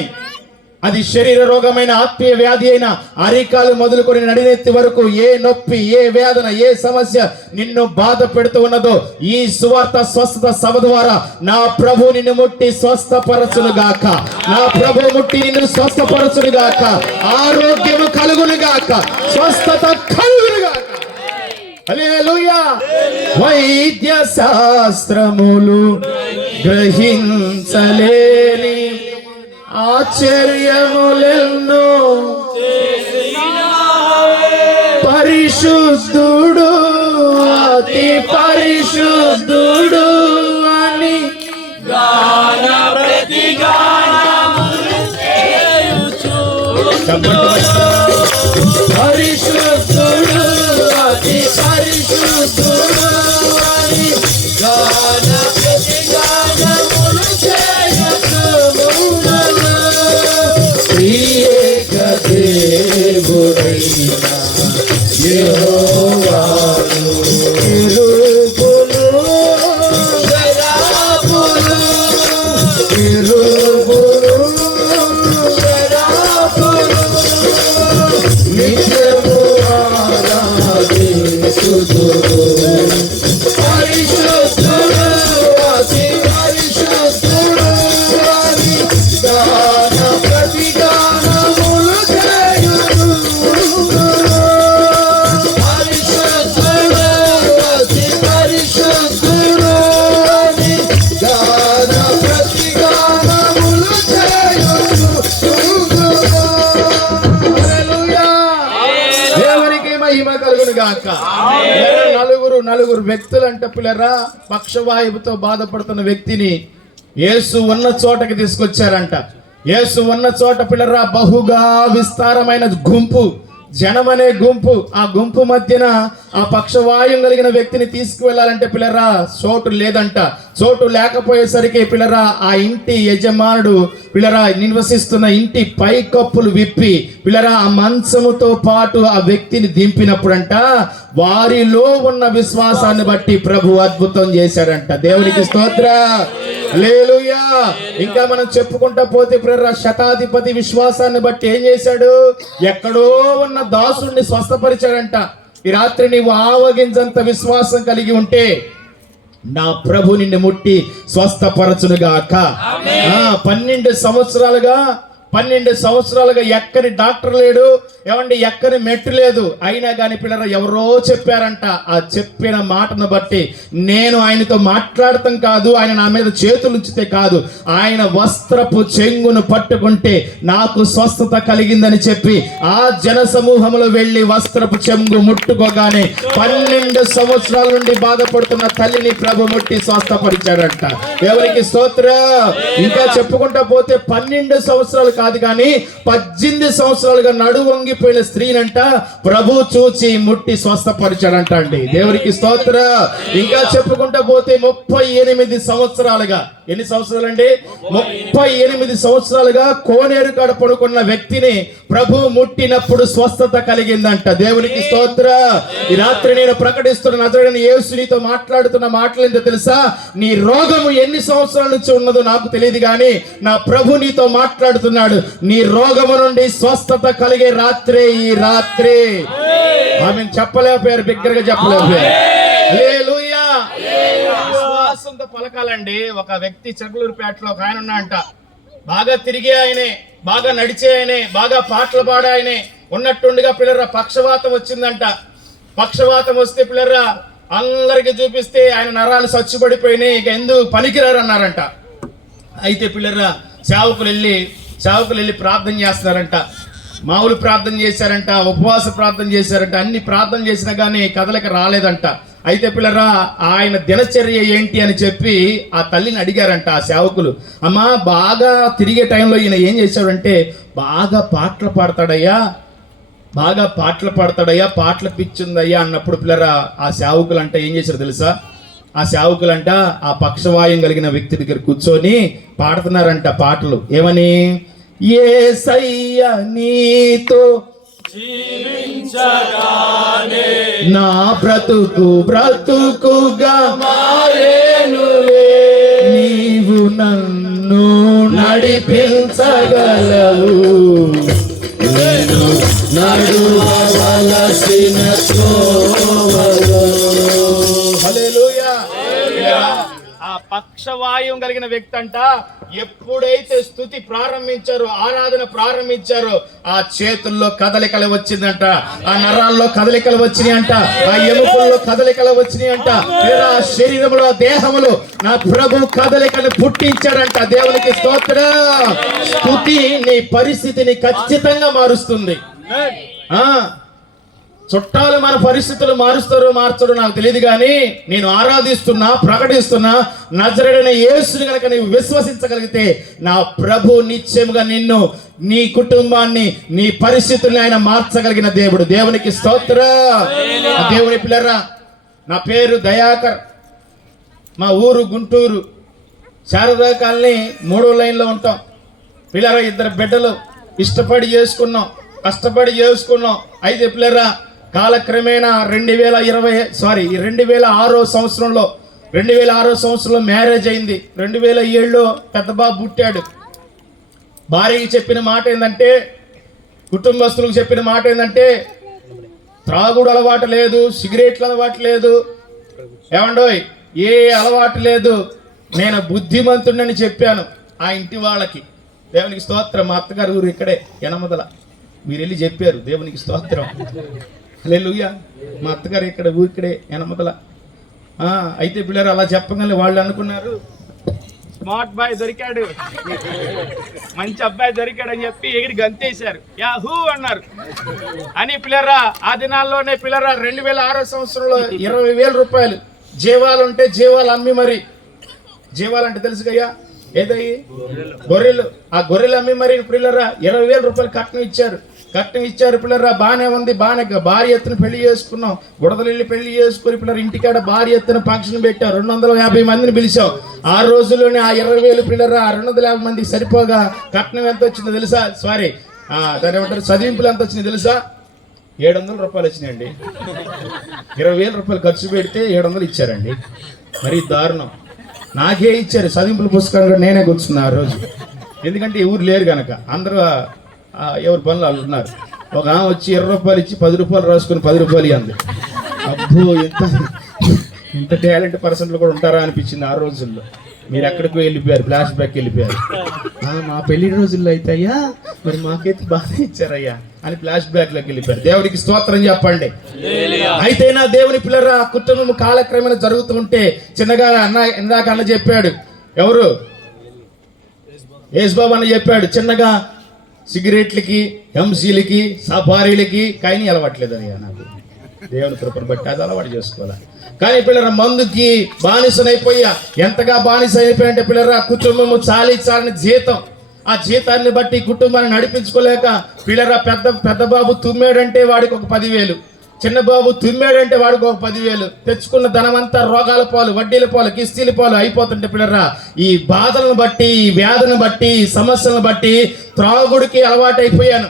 అది శరీర రోగమైన, ఆత్మీయ వ్యాధి అయినా, అరికాలు మొదలుకొని నడినెత్తి వరకు ఏ నొప్పి, ఏ వేదన, ఏ సమస్య నిన్ను బాధ పెడుతూ ఉన్నదో, ఈ సువార్త స్వస్థత సభ ద్వారా నా ప్రభు నిన్ను ముట్టి స్వస్థపరచును గాక. నా ప్రభు ముట్టి నిన్ను స్వస్థపరచును గాక. ఆరోగ్యము కలుగును గాక. స్వస్థత కలుగును గాక. హల్లెలూయా. వైద్య శాస్త్రములు గ్రహించలేని ఆశ్చర్యములెన్నో పరిశుద్ధుడు, అతి పరిశుద్ధుడు అని పరిశుద్ధుడు, అతి పరిశుద్ధుడు అని గాన ప్రతిగానములు చేయుచున్నాను. ప్రియక దేవుడైన యెహోవాను కిరుబులు గరాబులు, కిరుబులు గరాబులు నిత్యము ఆరాధించుదురు. పరిశుద్ధుడు, అతి పరిశుద్ధుడు అని గాన ప్రతిగానములు చేయుదురు. పరిశుద్ధుడు, అతి పరిశుద్ధుడు అని గాన ప్రతిగానములు చేయుదురు. హల్లెలూయా. దేవునికి మహిమ కలుగును గాక. నలుగురు వ్యక్తులంట పిల్లరా పక్షవాయువుతో బాధపడుతున్న వ్యక్తిని యేసు ఉన్న చోటకి తీసుకొచ్చారంట. యేసు ఉన్న చోట పిల్లరా బహుగా విస్తారమైన గుంపు, జనమనే గుంపు. ఆ గుంపు మధ్యన ఆ పక్షవాయువు కలిగిన వ్యక్తిని తీసుకువెళ్ళాలంటే పిల్లరా చోటు లేదంట. చోటు లేకపోయేసరికి పిల్లరా ఆ ఇంటి యజమానుడు పిల్లరా నివసిస్తున్న ఇంటి పైకప్పులు విప్పి పిల్లరా ఆ మంచముతో పాటు ఆ వ్యక్తిని దింపినప్పుడంట వారిలో ఉన్న విశ్వాసాన్ని బట్టి ప్రభు అద్భుతం చేశాడంట. దేవునికి స్తోత్ర. హల్లెలూయా. ఇంకా మనం చెప్పుకుంటా పోతే ప్రేర శతాధిపతి విశ్వాసాన్ని బట్టి ఏం చేశాడు? ఎక్కడో ఉన్న దాసుడిని స్వస్థపరిచాడంట. ఈ రాత్రి నీవు ఆవగింజంత విశ్వాసం కలిగి ఉంటే నా ప్రభు నిన్ను ముట్టి స్వస్థపరచునుగాక. 12 సంవత్సరాలుగా ఎక్కని డాక్టర్ లేడు, ఏమండి ఎక్కని మెట్టు లేదు. అయినా కానీ పిల్లరా ఎవరో చెప్పారంట. ఆ చెప్పిన మాటను బట్టి నేను ఆయనతో మాట్లాడటం కాదు, ఆయన నా మీద చేతులు ఉంచితే కాదు, ఆయన వస్త్రపు చెంగును పట్టుకుంటే నాకు స్వస్థత కలిగిందని చెప్పి ఆ జన సమూహంలో వెళ్ళి వస్త్రపు చెంగు ముట్టుకోగానే 12 సంవత్సరాల నుండి బాధపడుతున్న తల్లిని ప్రభు ముట్టి స్వస్థపరిచాడంట. ఎవరికి స్తోత్ర. ఇంకా చెప్పుకుంటా పోతే 12 సంవత్సరాలు కాదు కానీ 18 సంవత్సరాలుగా నడు వంగిపోయిన స్త్రీనంట ప్రభు చూచి ముట్టి స్వస్థపరిచాడంట అండి. దేవునికి స్తోత్ర. ఇంకా చెప్పుకుంటా పోతే 38 సంవత్సరాలుగా, ఎన్ని సంవత్సరాలండి? 38 సంవత్సరాలుగా కోనేరు కాడ పడుకున్న వ్యక్తిని ప్రభు ముట్టినప్పుడు స్వస్థత కలిగిందంట. దేవునికి స్తోత్ర. ఈ రాత్రి నేను ప్రకటిస్తున్న నజరేయుడైన యేసు నీతో మాట్లాడుతున్న మాటలు ఏంటో తెలుసా? నీ రోగము ఎన్ని సంవత్సరాల నుంచి ఉన్నదో నాకు తెలియదు కానీ నా ప్రభు నీతో మాట్లాడుతున్నాడు. నీ రోగము నుండి స్వస్థత కలిగే రాత్రే ఈ రాత్రి. ఆమె చెప్పలేకపోయారు, బిగ్గరగా చెప్పలేకపోయారు. హల్లెలూయా. విశ్వాసంతో పలకాలండి. ఒక వ్యక్తి చెగలూరుపేటలో ఒక ఆయన ఉన్నాడంట. బాగా తిరిగే ఆయనే, బాగా నడిచే ఆయనే, బాగా పాటలు పాడే ఆయనే. ఉన్నట్టుండిగా పిల్లరా పక్షవాతం వచ్చిందంట. పక్షవాతం వస్తే పిల్లరా అందరికి చూపిస్తే ఆయన నరాలు సచ్చిపడిపోయినాయి, ఇక ఎందుకు పనికిరారు అన్నారంట. అయితే పిల్లరా సేవకులు వెళ్ళి ప్రార్థన చేస్తున్నారంట. మామూలు ప్రార్థన చేశారంట, ఉపవాస ప్రార్థన చేశారంట, అన్ని ప్రార్థన చేసినా కానీ కదలక రాలేదంట. అయితే పిల్లరా ఆయన దినచర్య ఏంటి అని చెప్పి ఆ తల్లిని అడిగారంట ఆ సేవకులు. అమ్మా బాగా తిరిగే టైంలో ఈయన ఏం చేశాడంటే బాగా పాటలు పాడతాడయ్యా, బాగా పాటలు పాడతాడయ్యా, పాటలు పిచ్చిందయ్యా అన్నప్పుడు పిల్లరా ఆ సేవకులు అంటే ఏం చేశారు తెలుసా? ఆ సేవకులంట ఆ పక్షవాయం కలిగిన వ్యక్తి దగ్గర కూర్చొని పాడుతున్నారంట పాటలు. ఏమని? యేసయ్య నీతో నా బ్రతుకు బ్రతుకుగా మారేనులే, నీవు నన్ను నడిపించగలవు, నేను నడువవలసిన త్రోవలో. హల్లెలూయా. ఆ పక్షవాయువు కలిగిన వ్యక్తి అంట ఎప్పుడైతే స్తుతి ప్రారంభించారో, ఆరాధన ప్రారంభించారో ఆ చేతుల్లో కదలికలు వచ్చిందంట, ఆ నరాల్లో కదలికలు వచ్చినాయి అంట, ఆ ఎముకల్లో కదలికలు వచ్చినాయి అంట, ఆ శరీరంలో దేహములో నా ప్రభు కదలికను పుట్టించాడంట. దేవునికి స్తోత్రం. స్తుతి నీ పరిస్థితిని ఖచ్చితంగా మారుస్తుంది. చుట్టాలు మన పరిస్థితులు మారుస్తారో మార్చడో నాకు తెలియదు, కానీ నేను ఆరాధిస్తున్నా, ప్రకటిస్తున్నా నజరేయుడైన యేసుని కనుక నీవు విశ్వసించగలిగితే నా ప్రభు నిశ్చయముగా నిన్ను, నీ కుటుంబాన్ని, నీ పరిస్థితుల్ని ఆయన మార్చగలిగిన దేవుడు. దేవునికి స్తోత్రం. దేవుని పిల్లరా, నా పేరు దయాకర్, మా ఊరు గుంటూరు, శారదా కాలనీ 3వ లైన్లో ఉంటాం. పిల్లరా, 2 బిడ్డలు, ఇష్టపడి చేసుకున్నాం, కష్టపడి చేసుకున్నాం. అయితే పిల్లరా కాలక్రమేణా 2006 సంవత్సరంలో మ్యారేజ్ అయింది. 2007లో పెద్ద బాబు పుట్టాడు. భార్యకి చెప్పిన మాట ఏంటంటే, కుటుంబస్తులకు చెప్పిన మాట ఏంటంటే, త్రాగుడు అలవాటు లేదు, సిగరెట్ల అలవాటు లేదు, ఏమండోయ్ ఏ అలవాటు లేదు, నేను బుద్ధిమంతుడని చెప్పాను ఆ ఇంటి వాళ్ళకి. దేవునికి స్తోత్రం. మా అత్తగారు ఊరు ఇక్కడే యనమదల, మీరు వెళ్ళి చెప్పారు. దేవునికి స్తోత్రం. హల్లెలూయా. మా అత్తగారు ఇక్కడ ఊరు ఇక్కడే యనమదల. అయితే పిల్లలు అలా చెప్పగానే వాళ్ళు అనుకున్నారు స్మార్ట్ బాయ్ దొరికాడు, మంచి అబ్బాయి దొరికాడు అని చెప్పి ఎగిరి గంతేశారు, యాహూ అన్నారు అని. పిల్లరా ఆ దినాల్లోనే పిల్లరా 2006 సంవత్సరంలో 20,000 రూపాయలు జీవాలు ఉంటే జీవాలు అమ్మి, మరి జీవాలు అంటే తెలుసు కయ్యా, ఏదయ్యి గొర్రెలు, ఆ గొర్రెలు అమ్మి మరి పిల్లరా 20,000 రూపాయలు కట్నం ఇచ్చారు. పిల్లరా బాగానే ఉంది, బాగానే భారీ ఎత్తున పెళ్లి చేసుకున్నాం, బుడదలు వెళ్ళి పెళ్లి చేసుకుని పిల్లలు ఇంటికాడ భారీ ఎత్తున ఫంక్షన్ పెట్టారు. 250 మందిని పిలిచాం. ఆ రోజుల్లోనే ఆ 20,000 పిల్లరా 250 మందికి సరిపోగా కట్నం ఎంత వచ్చిందో తెలుసా? సారీ, దాని ఏమంటారు, చదివింపులు ఎంత వచ్చింది తెలుసా? 700 రూపాయలు వచ్చినాయండి. 20,000 రూపాయలు ఖర్చు పెడితే 700 ఇచ్చారండి. మరి దారుణం. నాకే ఇచ్చారు చదివింపుల పుస్తకంలో, నేనే కూర్చున్నా ఆ రోజు. ఎందుకంటే ఊరు లేరు కనుక, అందరూ ఎవరి పనులు వాళ్ళు ఉన్నారు. ఒక ఆమె వచ్చి 20 రూపాయలు ఇచ్చి 10 రూపాయలు రాసుకుని 10 రూపాయలు అంది. అబ్బో, ఇంత టాలెంట్ పర్సన్లు కూడా ఉంటారా అనిపించింది ఆ రోజుల్లో. మీరు ఎక్కడికి వెళ్ళిపోయారు, ఫ్లాష్ బ్యాక్ వెళ్ళిపోయారు. మా పెళ్లి రోజుల్లో అయితే అయ్యా మరి మాకైతే బాగా ఇచ్చారయ్యా అని ఫ్లాష్ బ్యాక్ లోకి వెళ్ళిపోయారు. దేవుడికి స్తోత్రం చెప్పండి. అయితే నా దేవుని పిల్లరా కుటుంబం కాలక్రమేణా జరుగుతూ ఉంటే చిన్నగా ఇందాక అన్న చెప్పాడు, ఎవరు యేసుబాబు అన్న చెప్పాడు, చిన్నగా సిగరెట్లకి, ఎంసీలకి, సఫారీలకి కైని అలవాట్లేదని. నాకు దేవుని కృపను బట్టి అది అలవాటు చేసుకోవాలి. కానీ పిల్లరా మందుకి బానిసనైపోయా. ఎంతగా బానిస అయిపోయాయంటే పిల్లరా కుటుంబము చాలని జీతం, ఆ జీతాన్ని బట్టి కుటుంబాన్ని నడిపించుకోలేక పిల్లరా పెద్ద బాబు తుమ్మాడంటే వాడికి ఒక 10,000, చిన్న బాబు తుమ్మాడంటే వాడికి ఒక 10,000, తెచ్చుకున్న ధనమంతా రోగాల పాలు, వడ్డీల పాలు, కిస్తీల పాలు అయిపోతుంటే పిల్లరా ఈ బాధలను బట్టి, ఈ వ్యాధులను బట్టి, ఈ సమస్యలను బట్టి త్రాగుడికి అలవాటైపోయాను.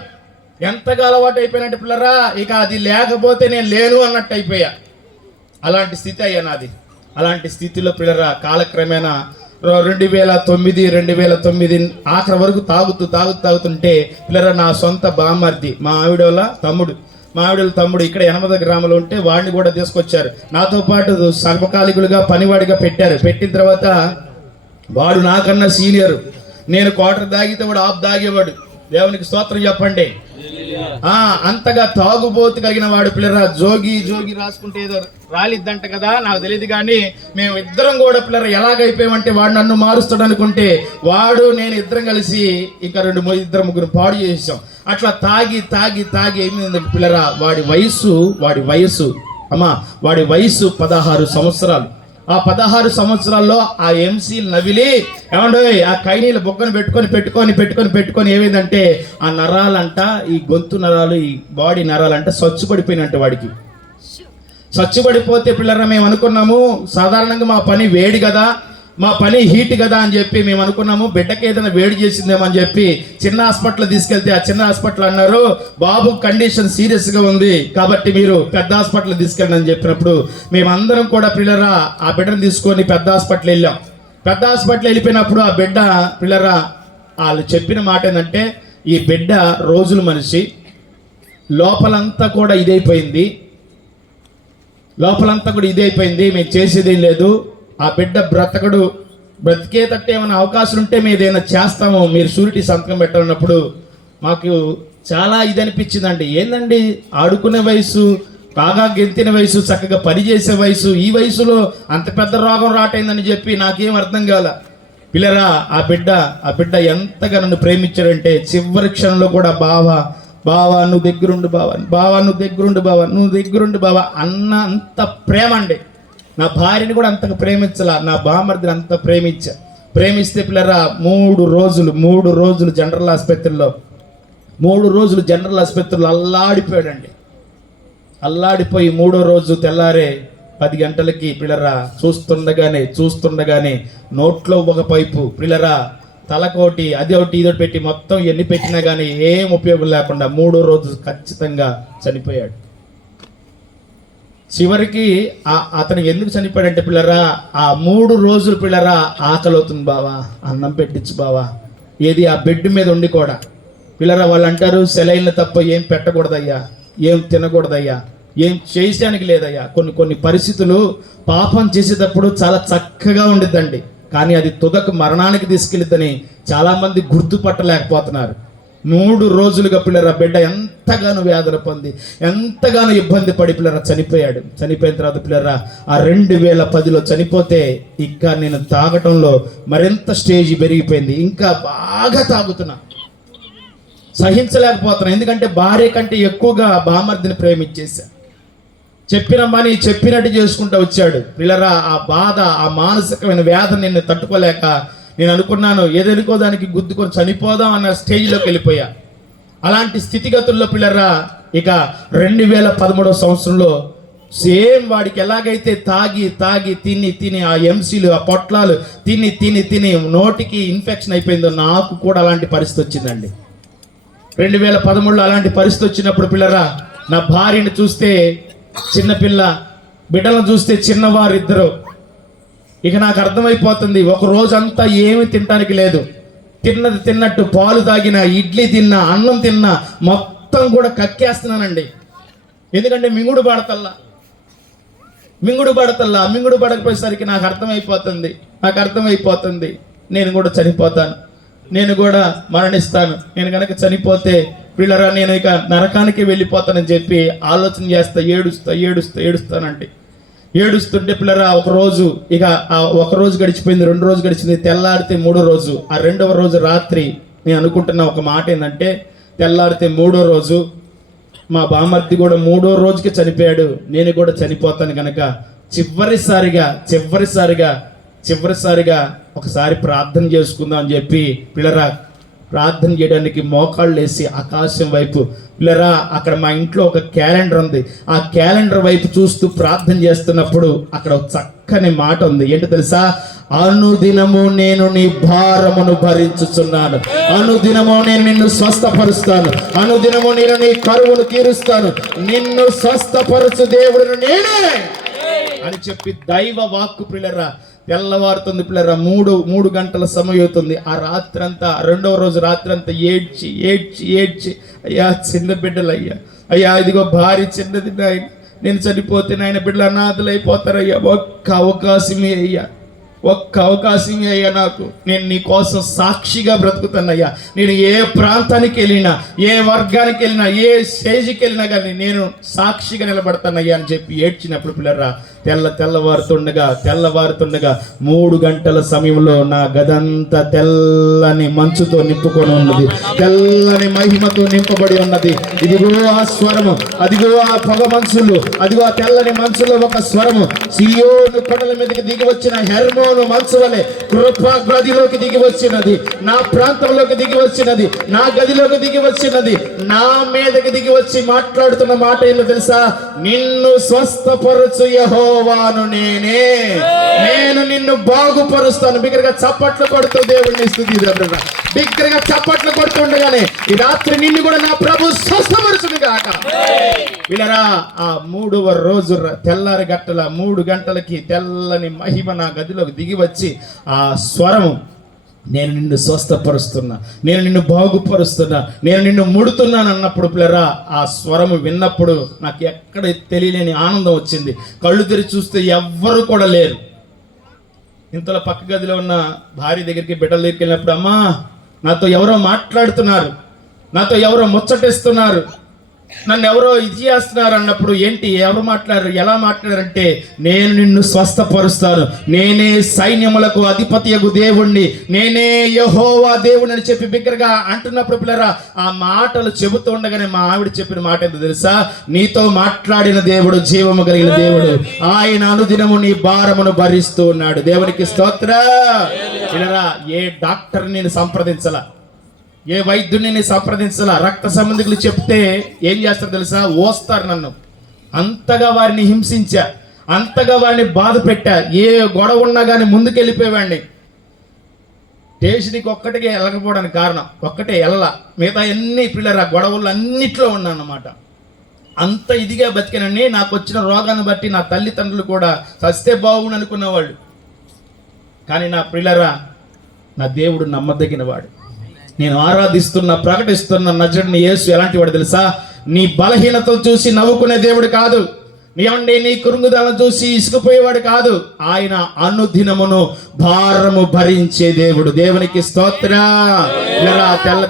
ఎంతగా అలవాటైపోయానంటే పిల్లరా ఇక అది లేకపోతే నేను లేను అన్నట్టు అయిపోయా. అలాంటి స్థితి అయ్యా నాది. అలాంటి స్థితిలో పిల్లరా కాలక్రమేణా 2009 ఆఖరి వరకు తాగుతుంటే పిల్లరా నా సొంత బామ్మర్ది, మా ఆవిడ వాళ్ళ తమ్ముడు ఇక్కడ యనమద గ్రామంలో ఉంటే వాడిని కూడా తీసుకొచ్చారు. నాతో పాటు సమకాలికులుగా పనివాడిగా పెట్టిన తర్వాత వాడు నాకన్నా సీనియర్. నేను క్వార్టర్ తాగితే వాడు హాఫ్ తాగేవాడు. దేవునికి స్తోత్రం చెప్పండి. అంతగా తాగుబోతు కలిగిన వాడు పిల్లరా జోగి రాసుకుంటే ఏదో రాలిద్దంట కదా, నాకు తెలియదు. కానీ మేము ఇద్దరం కూడా పిల్లరా ఎలాగైపోయామంటే వాడు నన్ను మారుస్తాడు అనుకుంటే వాడు నేను ఇద్దరం కలిసి ఇంకా 2-3 పాడు చేసాం. అట్లా తాగి ఏమైందంటే పిల్లరా వాడి వయసు 16 సంవత్సరాలు. ఆ 16 సంవత్సరాల్లో ఆ ఎంసీ నవిలి ఏమండో ఆ కైనీల బొక్కను పెట్టుకొని ఏమైందంటే ఆ నరాలంట, ఈ గొంతు నరాలు, ఈ బాడీ నరాలంట స్వచ్ఛపడిపోయినట్టు వాడికి. స్వచ్ఛపడిపోతే పిల్లరా మేము అనుకున్నాము సాధారణంగా మా పని వేడి కదా, మా పని హీట్ కదా అని చెప్పి మేము అనుకున్నాము బిడ్డకి ఏదైనా వేడి చేసిందేమో అని చెప్పి చిన్న హాస్పిటల్ తీసుకెళ్తే ఆ చిన్న హాస్పిటల్ అన్నారు బాబు కండిషన్ సీరియస్గా ఉంది కాబట్టి మీరు పెద్ద హాస్పిటల్ తీసుకెళ్ళండి అని చెప్పినప్పుడు మేమందరం కూడా పిల్లరా ఆ బిడ్డను తీసుకొని పెద్ద హాస్పిటల్ వెళ్ళాం. పెద్ద హాస్పిటల్ వెళ్ళిపోయినప్పుడు ఆ బిడ్డ పిల్లరా వాళ్ళు చెప్పిన మాట ఏంటంటే ఈ బిడ్డ రోజుల మనిషి, లోపలంతా కూడా ఇదైపోయింది, మేము చేసేదేం లేదు, ఆ బిడ్డ బ్రతికేటట్టు ఏమైనా అవకాశం ఉంటే మేము ఏదైనా చేస్తాము, మీరు షూరిటీ సంతకం పెట్టాలన్నప్పుడు మాకు చాలా ఇది అనిపించిందండి. ఏందండి ఆడుకునే వయసు, బాగా గెంతిన వయసు, చక్కగా పనిచేసే వయసు, ఈ వయసులో అంత పెద్ద రోగం రాటైందని చెప్పి నాకేం అర్థం కాల. పిల్లరా ఆ బిడ్డ ఎంతగా నన్ను ప్రేమించాడంటే చివరి క్షణంలో కూడా బావా నువ్వు దగ్గరుండు నువ్వు దగ్గరుండు బావా అన్న అంత ప్రేమ అండి. నా భార్యని కూడా అంతగా ప్రేమించాల, నా బామర్దిని అంత ప్రేమిస్తే పిల్లరా 3 రోజులు జనరల్ ఆసుపత్రిలో అల్లాడిపోయాడండి. అల్లాడిపోయి 3వ రోజు తెల్లారే 10 గంటలకి పిల్లరా చూస్తుండగానే నోట్లో ఒక పైపు పిల్లరా తలకోటి అదొకటి ఇదొకటి పెట్టి మొత్తం ఎన్ని పెట్టినా కానీ ఏం ఉపయోగం లేకుండా 3వ రోజు ఖచ్చితంగా చనిపోయాడు. చివరికి అతను ఎందుకు చనిపోయాడంటే పిల్లరా ఆ 3 రోజులు పిల్లరా ఆకలి అవుతుంది బావా, అన్నం పెట్టించు బావా, ఏది ఆ బెడ్ మీద ఉండి కూడా పిల్లరా వాళ్ళు అంటారు సెలైన్లు తప్ప ఏం పెట్టకూడదయ్యా, ఏం తినకూడదయ్యా, ఏం చేయడానికి లేదయ్యా. కొన్ని పరిస్థితులు పాపం చేసేటప్పుడు చాలా చక్కగా ఉండిద్దండి, కానీ అది తుదకు మరణానికి తీసుకెళ్ళిద్దని చాలామంది గుర్తుపట్టలేకపోతున్నారు. 3 రోజులుగా పిల్లరా బిడ్డ ఎంతగానో వ్యాధులు పొంది ఎంతగానో ఇబ్బంది పడి పిల్లరా చనిపోయిన తర్వాత పిల్లరా ఆ 2010లో చనిపోతే ఇంకా నేను తాగటంలో మరింత స్టేజ్ పెరిగిపోయింది, ఇంకా బాగా తాగుతున్నా, సహించలేకపోతున్నా. ఎందుకంటే భార్య కంటే ఎక్కువగా బామర్దిని ప్రేమించేశా. చెప్పినట్టు చేసుకుంటూ వచ్చాడు పిల్లరా. ఆ బాధ, ఆ మానసికమైన వ్యాధి నిన్ను తట్టుకోలేక నేను అనుకున్నాను ఏదనుకో దానికి గుద్దుకొని చనిపోదాం అన్న స్టేజ్లోకి వెళ్ళిపోయా. అలాంటి స్థితిగతుల్లో పిల్లరా ఇక 2013 సంవత్సరంలో సేమ్ వాడికి ఎలాగైతే తాగి తిని ఆ ఎంసీలు ఆ పొట్లాలు తిని నోటికి ఇన్ఫెక్షన్ అయిపోయిందో నాకు కూడా అలాంటి పరిస్థితి వచ్చిందండి. 2013లో అలాంటి పరిస్థితి వచ్చినప్పుడు పిల్లరా నా భార్యని చూస్తే చిన్నపిల్ల, బిడ్డలను చూస్తే చిన్నవారిద్దరు. ఇక నాకు అర్థమైపోతుంది ఒక రోజంతా ఏమి తినడానికి లేదు, తిన్నది తిన్నట్టు పాలు తాగిన, ఇడ్లీ తిన్నా, అన్నం తిన్నా మొత్తం కూడా కక్కేస్తున్నానండి. ఎందుకంటే మింగుడు పడకపోయేసరికి నాకు అర్థమైపోతుంది నేను కూడా చనిపోతాను, నేను కూడా మరణిస్తాను. నేను కనుక చనిపోతే పిల్లరా నేను ఇక నరకానికి వెళ్ళిపోతానని చెప్పి ఆలోచన చేస్తా, ఏడుస్తానంటే ఏడుస్తుంటే పిల్లరా ఒక రోజు గడిచిపోయింది, 2 రోజు గడిచింది, తెల్లారితే 3వ రోజు. ఆ 2వ రోజు రాత్రి నేను అనుకుంటున్న ఒక మాట ఏంటంటే తెల్లారితే 3వ రోజు మా బామర్ది కూడా 3వ రోజుకి చనిపోయాడు, నేను కూడా చనిపోతాను కనుక చివరిసారిగా ఒకసారి ప్రార్థన చేసుకుందాం అని చెప్పి పిల్లరా ప్రార్థన చేయడానికి మోకాళ్ళు వేసి ఆకాశం వైపు పిల్లరా అక్కడ మా ఇంట్లో ఒక క్యాలెండర్ ఉంది, ఆ క్యాలెండర్ వైపు చూస్తూ ప్రార్థన చేస్తున్నప్పుడు అక్కడ ఒక చక్కని మాట ఉంది. ఏంటో తెలుసా? అనుదినము నేను నీ భారమును భరించుచున్నాను, అనుదినము నేను నిన్ను స్వస్థపరుస్తాను, అనుదినము నేను నీ కరువును తీరుస్తాను, నిన్ను స్వస్థపరచు దేవుడును నేనే అని చెప్పి దైవ వాక్కు పిల్లరా తెల్లవారుతుంది పిల్లరా 3 గంటల సమయం అవుతుంది. ఆ రాత్రంతా 2వ రోజు రాత్రంతా ఏడ్చి అయ్యా చిన్న బిడ్డలు అయ్యా ఇదిగో భారీ చిన్నది నాయన, నేను చనిపోతే నాయన బిడ్డలు అనాథలైపోతారయ్యా, ఒక్క అవకాశమే అయ్యా నాకు, నేను నీ కోసం సాక్షిగా బ్రతుకుతానయ్యా, నేను ఏ ప్రాంతానికి వెళ్ళినా, ఏ వర్గానికి వెళ్ళినా, ఏ స్టేజ్కి వెళ్ళినా కానీ నేను సాక్షిగా నిలబడతానయ్యా అని చెప్పి ఏడ్చినప్పుడు పిల్లరా తెల్లవారుతుండగా 3 గంటల సమయంలో నా గదంతా తెల్లని మంచుతో నింపుకొని ఉన్నది, తెల్లని మహిమతో నింపబడి ఉన్నది. ఇదిగో ఆ స్వరము, అదిగో ఆ పొగ మంచులు, అదిగో ఆ తెల్లని మంచులో ఒక స్వరము, సియోను కొండల మీదకి దిగి వచ్చిన హెర్మోను మంచు వలె కృపా గదిలోకి దిగి వచ్చినది, నా ప్రాంతంలోకి దిగి వచ్చినది, నా గదిలోకి దిగి వచ్చినది, నా మీదకి దిగి వచ్చి మాట్లాడుతున్న మాట ఏంటో తెలుసా? నిన్ను స్వస్థపరచు యెహోవాను నేనే, నేను నిన్ను బాగుపరుస్తాను. బిగ్గరగా చప్పట్లు కొడుతూ దేవుడిని స్తుతిద్దాం. బిగ్గరగా చప్పట్లు కొడుతుండగానే ఈ రాత్రి నిన్ను కూడా నా ప్రభు స్వస్థపరచును గాక. వీళ్ళరా ఆ 3వ రోజు తెల్లారి గట్టల 3 గంటలకి తెల్లని మహిమ నా గదిలోకి దిగి వచ్చి ఆ స్వరము, నేను నిన్ను స్వస్థపరుస్తున్నా, నేను నిన్ను బాగుపరుస్తున్నా, నేను నిన్ను ముడుతున్నాను అన్నప్పుడు పిల్లరా ఆ స్వరము విన్నప్పుడు నాకు ఎక్కడ తెలియలేని ఆనందం వచ్చింది. కళ్ళు తెరిచి చూస్తే ఎవ్వరు కూడా లేరు. ఇంతలో పక్క గదిలో ఉన్న భార్య దగ్గరికి బిడ్డల దగ్గరికి వెళ్ళినప్పుడు, అమ్మా నాతో ఎవరో మాట్లాడుతున్నారు, నాతో ఎవరో ముచ్చటిస్తున్నారు, నన్ను ఎవరో ఇది చేస్తున్నారు అన్నప్పుడు, ఏంటి ఎవరు మాట్లాడారు, ఎలా మాట్లాడారంటే, నేను నిన్ను స్వస్థపరుస్తాను, నేనే సైన్యములకు అధిపతియగు దేవుణ్ణి, నేనే యెహోవా దేవుని అని చెప్పి బిగ్గరగా అంటున్నప్పుడు పిల్లరా ఆ మాటలు చెబుతూ ఉండగానే మా ఆవిడ చెప్పిన మాట ఏంటో తెలుసా? నీతో మాట్లాడిన దేవుడు జీవము కలిగిన దేవుడు, ఆయన అనుదినము నీ భారమును భరిస్తూ ఉన్నాడు. దేవునికి స్తోత్ర. పిల్లరా ఏ డాక్టర్ నేను సంప్రదించాల, ఏ వైద్యుడిని సంప్రదించాల, రక్త సంబంధికులు చెప్తే ఏం చేస్తారు తెలుసా? ఓస్తారు నన్ను. అంతగా వారిని హింసించా, అంతగా వారిని బాధ పెట్టా, ఏ గొడవ ఉన్నా కానీ ముందుకెళ్ళిపోయేవాడిని. స్టేషన్కి ఒక్కటికే వెళ్ళకపోవడానికి కారణం ఒక్కటే, మిగతా ఎన్ని పిల్లరా గొడవలు అన్నిట్లో ఉన్నాను అన్నమాట. అంత ఇదిగా బతికానని నాకు వచ్చిన రోగాన్ని బట్టి నా తల్లిదండ్రులు కూడా సస్తే బాగుండు అనుకునేవాళ్ళు. కానీ నా పిల్లరా నా దేవుడు నమ్మదగిన వాడు. నేను ఆరాధిస్తున్న ప్రకటిస్తున్న నజరుడైన యేసు ఎలాంటి వాడు తెలుసా? నీ బలహీనతలు చూసి నవ్వుకునే దేవుడు కాదు, నీ కురుంగుదలను చూసి ఇసుకుపోయేవాడు కాదు. ఆయన అనుదినమును భారము భరించే దేవుడు. దేవునికి స్తోత్ర.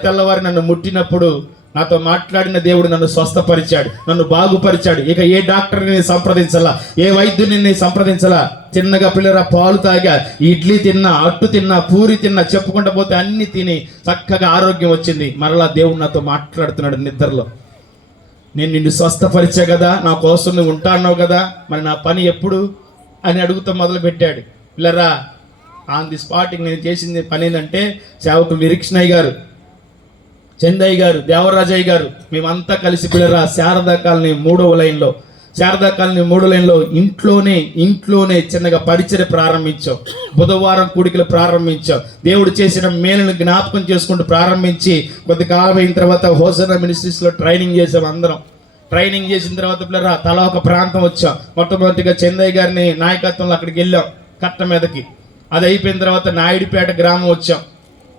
తెల్లవారి నన్ను ముట్టినప్పుడు నాతో మాట్లాడిన దేవుడు నన్ను స్వస్థపరిచాడు, నన్ను బాగుపరిచాడు. ఇక ఏ డాక్టర్ని నేను సంప్రదించాలా, ఏ వైద్యుని నేను సంప్రదించాలా? చిన్నగా పిల్లరా పాలు తాగా, ఇడ్లీ తిన్నా, అట్టు తిన్నా, పూరి తిన్నా, చెప్పుకుంటూ పోతే అన్ని తిని చక్కగా ఆరోగ్యం వచ్చింది. మరలా దేవుడు నాతో మాట్లాడుతున్నాడు నిద్రలో. నేను నిన్ను స్వస్థపరిచా కదా, నా కోసం నువ్వు ఉంటాన్నావు కదా, మరి నా పని ఎప్పుడు అని అడుగుతూ మొదలు పెట్టాడు. పిల్లరా ఆన్ ది స్పాట్ నేను చేసింది పని ఏంటంటే, సేవకులు నిరీక్షణయ్య గారు, చందయ్య గారు, దేవరాజయ్య గారు, మేమంతా కలిసి పిల్లరా శారదా కాలనీ 3వ లైన్లో, శారదా కాలనీ 3వ లైన్లో ఇంట్లోనే చిన్నగా పరిచర్య ప్రారంభించాం. బుధవారం కూడికలు ప్రారంభించాం. దేవుడు చేసిన మేలును జ్ఞాపకం చేసుకుంటూ ప్రారంభించి కొద్ది కాలం అయిన తర్వాత హోసనా మినిస్ట్రీస్లో ట్రైనింగ్ చేసాం అందరం. ట్రైనింగ్ చేసిన తర్వాత పిల్లరా తలా ఒక ప్రాంతం వచ్చాం. మొట్టమొదటిగా చందయ్య గారిని నాయకత్వంలో అక్కడికి వెళ్ళాం కట్ట మీదకి. అది అయిపోయిన తర్వాత నాయుడిపేట గ్రామం వచ్చాం.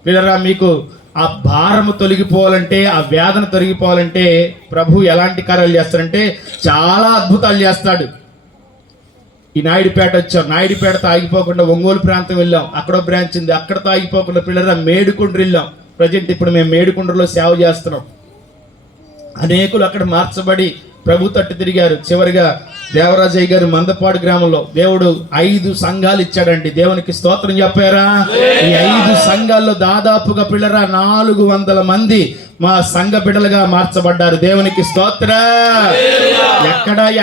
పిల్లరా మీకు ఆ భారము తొలగిపోవాలంటే, ఆ వేదన తొలగిపోవాలంటే ప్రభు ఎలాంటి కార్యాలు చేస్తాడంటే చాలా అద్భుతాలు చేస్తాడు. ఈ నాయుడిపేట వచ్చాం. నాయుడిపేటతో ఆగిపోకుండా ఒంగోలు ప్రాంతం వెళ్ళాం, అక్కడో బ్రాంచ్ ఉంది. అక్కడతో ఆగిపోకుండా పిల్లరా మేడుకుండ్రు వెళ్ళాం. ప్రజెంట్ ఇప్పుడు మేము మేడుకుండ్రులో సేవ చేస్తున్నాం. అనేకులు అక్కడ మార్చబడి ప్రభు తట్టు తిరిగారు. చివరిగా దేవరాజయ్య గారు మందపాడు గ్రామంలో దేవుడు 5 సంఘాలు ఇచ్చాడండి. దేవునికి స్తోత్రం చెప్పారా? ఈ 5 సంఘాల్లో దాదాపుగా పిల్లరా 400 మంది మా సంఘ బిడ్డలుగా మార్చబడ్డారు. దేవునికి స్తోత్ర.